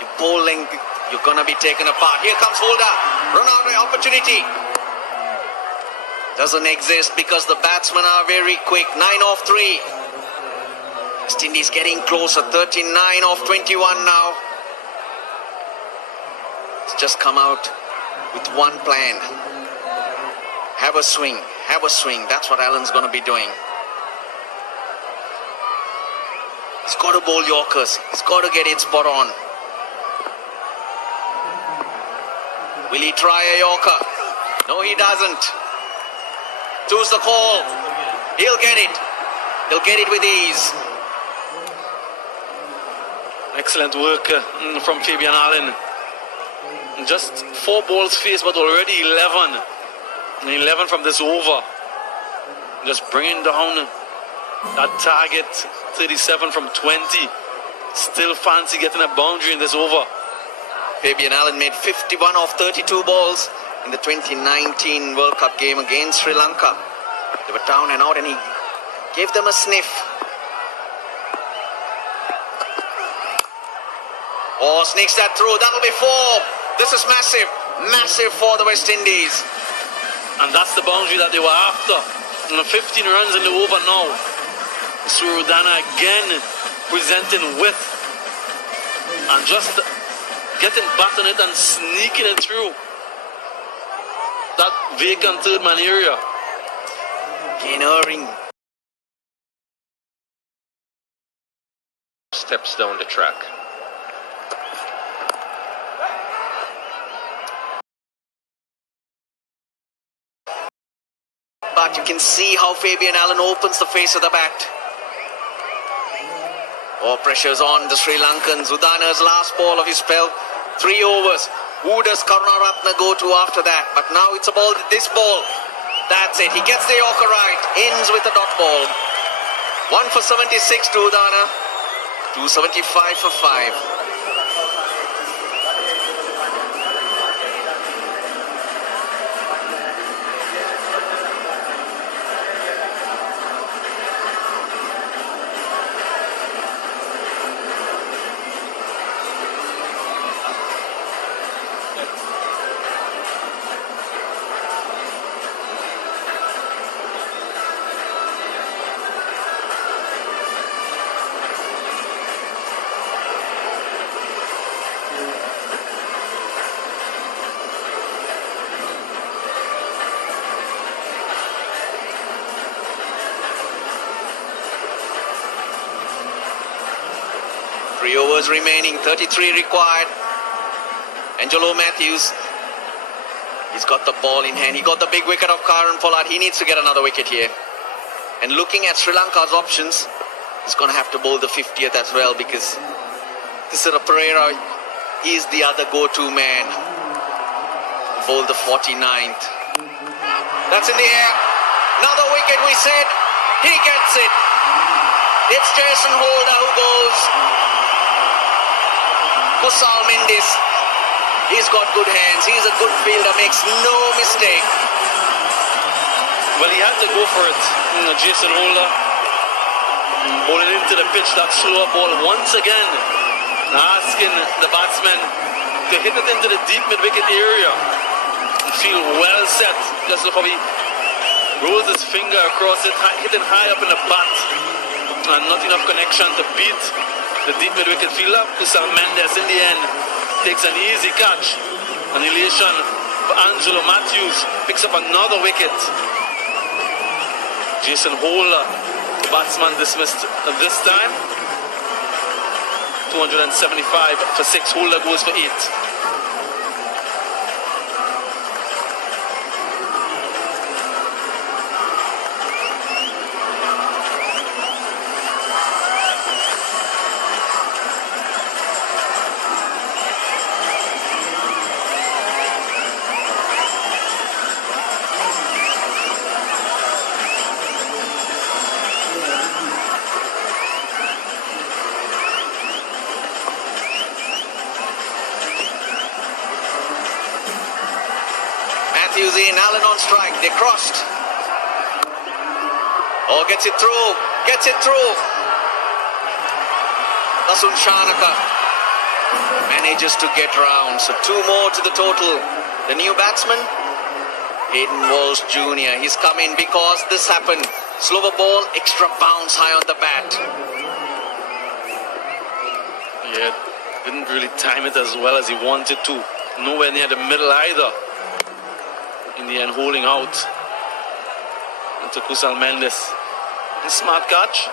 You bowl length, you're gonna be taken apart. Here comes Holder. Run out of opportunity. Doesn't exist because the batsmen are very quick. 9 off 3. West Indies getting closer. 39 off 21 now. It's just come out with one plan. Have a swing. Have a swing. That's what Allen's going to be doing. He's got to bowl Yorkers. He's got to get it spot on. Will he try a Yorker? No, he doesn't. Choose the call. He'll get it. He'll get it with ease. Excellent work from Fabian Allen. Just 4 balls faced, but already 11. And 11 from this over. Just bringing down that target. 37 from 20. Still fancy getting a boundary in this over. Fabian Allen made 51 off 32 balls in the 2019 World Cup game against Sri Lanka. They were down and out and he gave them a sniff. Oh, sneaks that through. That'll be 4. This is massive. Massive for the West Indies. And that's the boundary that they were after. And 15 runs in the over now. Surudana again presenting width. And just getting back on it and sneaking it through that vacant third man area. Gainering. Steps down the track. But you can see how Fabian Allen opens the face of the bat. Oh, pressure's on the Sri Lankans. Udana's last ball of his spell. 3 overs. Who does Karunaratne go to after that? But now it's about this ball. That's it. He gets the Yorker right. Ends with a dot ball. 1 for 76 to Udana. 275 for 5. Three overs remaining, 33 required. Angelo Matthews, he's got the ball in hand. He got the big wicket of Karan Pollard. He needs to get another wicket here. And looking at Sri Lanka's options, he's going to have to bowl the 50th as well because Thisara Pereira is the other go-to man. Bowl the 49th. That's in the air. Another wicket, we said. He gets it. It's Jason Holder who goes. Kusal Mendis, he's got good hands. He's a good fielder, makes no mistake. Well, he had to go for it. Jason Holder bowling into the pitch, that slower ball once again, asking the batsman to hit it into the deep mid-wicket area and feel well set. Just look how he rolls his finger across it, hitting high up in the bat, and not enough connection to beat the deep mid-wicket fielder. Kusal Mendes in the end takes an easy catch. An elation for Angelo Matthews, picks up another wicket. Jason Holder, the batsman, dismissed this time. 275 for 6. Holder goes for 8. Matthews in, Allen on strike. They crossed. Oh, gets it through. Gets it through. Nasun Shanaka manages to get round. So 2 more to the total. The new batsman, Hayden Walsh Jr. He's come in because this happened. Slower ball, extra bounce high on the bat. Yeah, didn't really time it as well as he wanted to. Nowhere near the middle either. In the end, holding out into Kusal Mendes. A smart catch.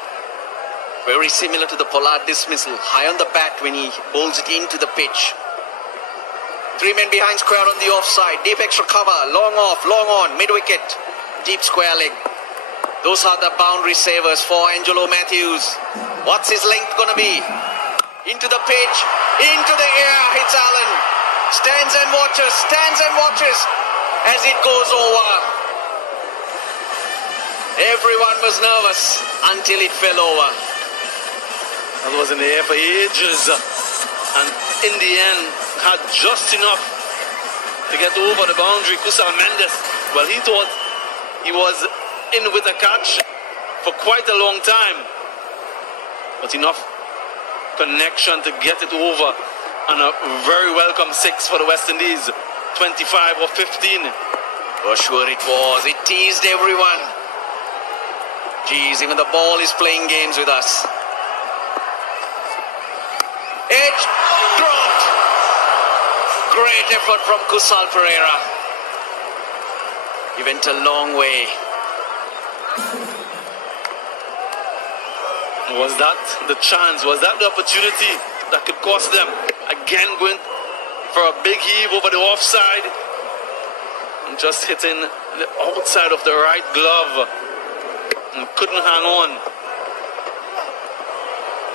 Very similar to the Pollard dismissal. High on the bat when he bowls it into the pitch. 3 men behind square on the offside. Deep extra cover. Long off, long on. Mid-wicket. Deep square leg. Those are the boundary savers for Angelo Matthews. What's his length going to be? Into the pitch. Into the air. Hits Allen. Stands and watches. Stands and watches as it goes over. Everyone was nervous until it fell over. That was in the air for ages. And in the end, had just enough to get over the boundary. Kusal Mendes, well, he thought he was in with a catch for quite a long time. But enough connection to get it over. And a very welcome 6 for the West Indies. 25 or 15. For sure it was. It teased everyone. Geez, even the ball is playing games with us. Edge dropped. Great effort from Kusal Pereira. He went a long way. Was that the chance? Was that the opportunity that could cost them? Again going for a big heave over the offside. And just hitting the outside of the right glove. And couldn't hang on.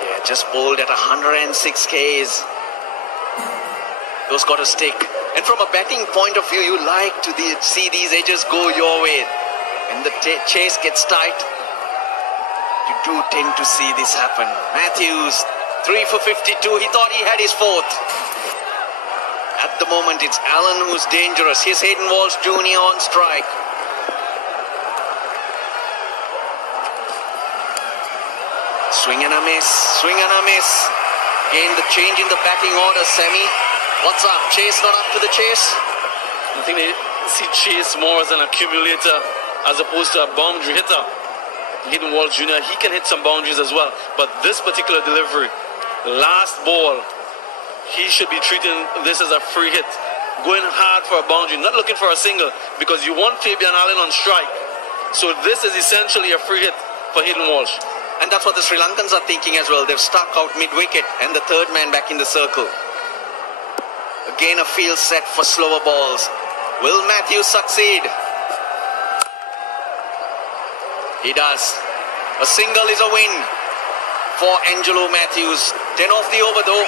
Yeah, just bowled at 106 Ks. Those got to stick. And from a batting point of view, you like to see these edges go your way. When the chase gets tight, you do tend to see this happen. Matthews, 3 for 52. He thought he had his 4th. At the moment, it's Allen who's dangerous. Here's Hayden Walsh Jr. on strike. Swing and a miss. Swing and a miss. Again, the change in the batting order, Semi. What's up? Chase not up to the chase? I think they see Chase more as an accumulator as opposed to a boundary hitter. Hayden Walsh Jr., he can hit some boundaries as well. But this particular delivery, last ball, he should be treating this as a free hit. Going hard for a boundary, not looking for a single, because you want Fabian Allen on strike. So this is essentially a free hit for Hayden Walsh. And that's what the Sri Lankans are thinking as well. They've stuck out mid-wicket and the 3rd man back in the circle. Again, a field set for slower balls. Will Matthews succeed? He does. A single is a win for Angelo Matthews. 10 off the over though.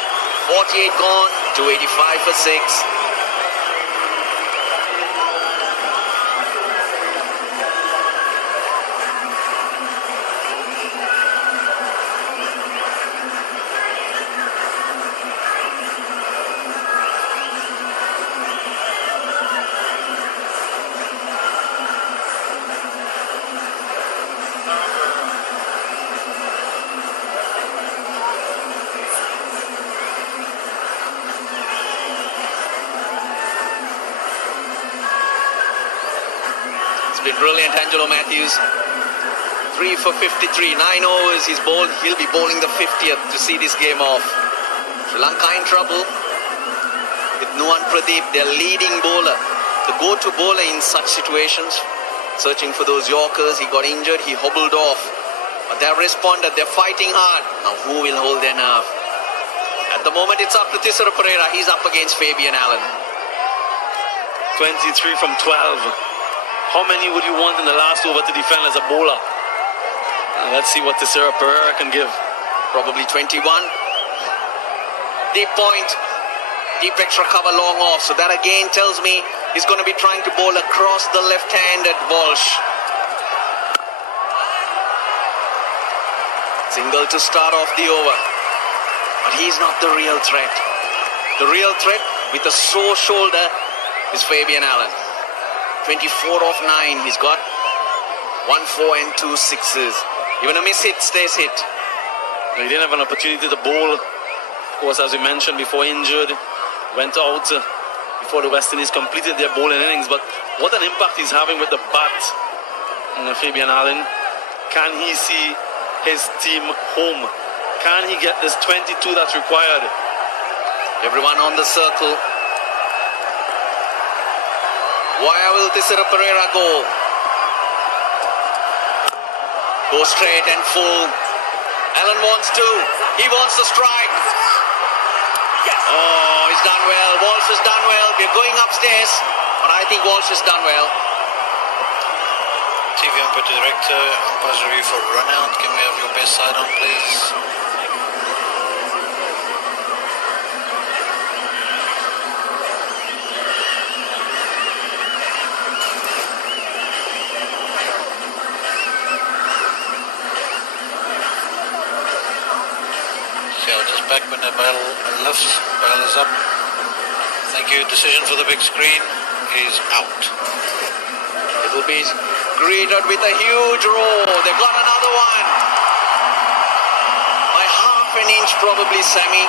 48 gone. 285 for 6. Been brilliant, Angelo Matthews. 3 for 53, 9 overs he's bowled. He'll be bowling the 50th to see this game off. Sri Lanka in trouble with Nuwan Pradeep, their leading bowler, the go-to bowler in such situations. Searching for those Yorkers, he got injured, he hobbled off. But they've responded, they're fighting hard. Now who will hold their nerve? At the moment it's up to Thisara Pereira, he's up against Fabian Allen. 23 from 12. How many would you want in the last over to defend as a bowler? Let's see what Thisara Pereira can give. Probably 21. Deep point. Deep extra cover long off. So that again tells me he's going to be trying to bowl across the left-handed Walsh. Single to start off the over. But he's not the real threat. The real threat with a sore shoulder is Fabian Allen. 24 off 9 he's got. 1 4 and 2 6s. Even a miss hit stays hit. He didn't have an opportunity to bowl. Of course, as we mentioned before, injured. Went out before the West Indies completed their bowling innings. But what an impact he's having with the bat. Fabian Allen. Can he see his team home? Can he get this 22 that's required? Everyone on the circle. Why will Tissera Pereira go? Go straight and full. Allen wants to. He wants to strike. Oh, he's done well. Walsh has done well. We're going upstairs, but I think Walsh has done well. TV umpire director, umpire's review for run out. Can we have your best side on, please? Just back when the bell lifts, bell is up. Thank you. Decision for the big screen is out. It will be greeted with a huge roar. They've got another one. By half an inch probably, Sammy.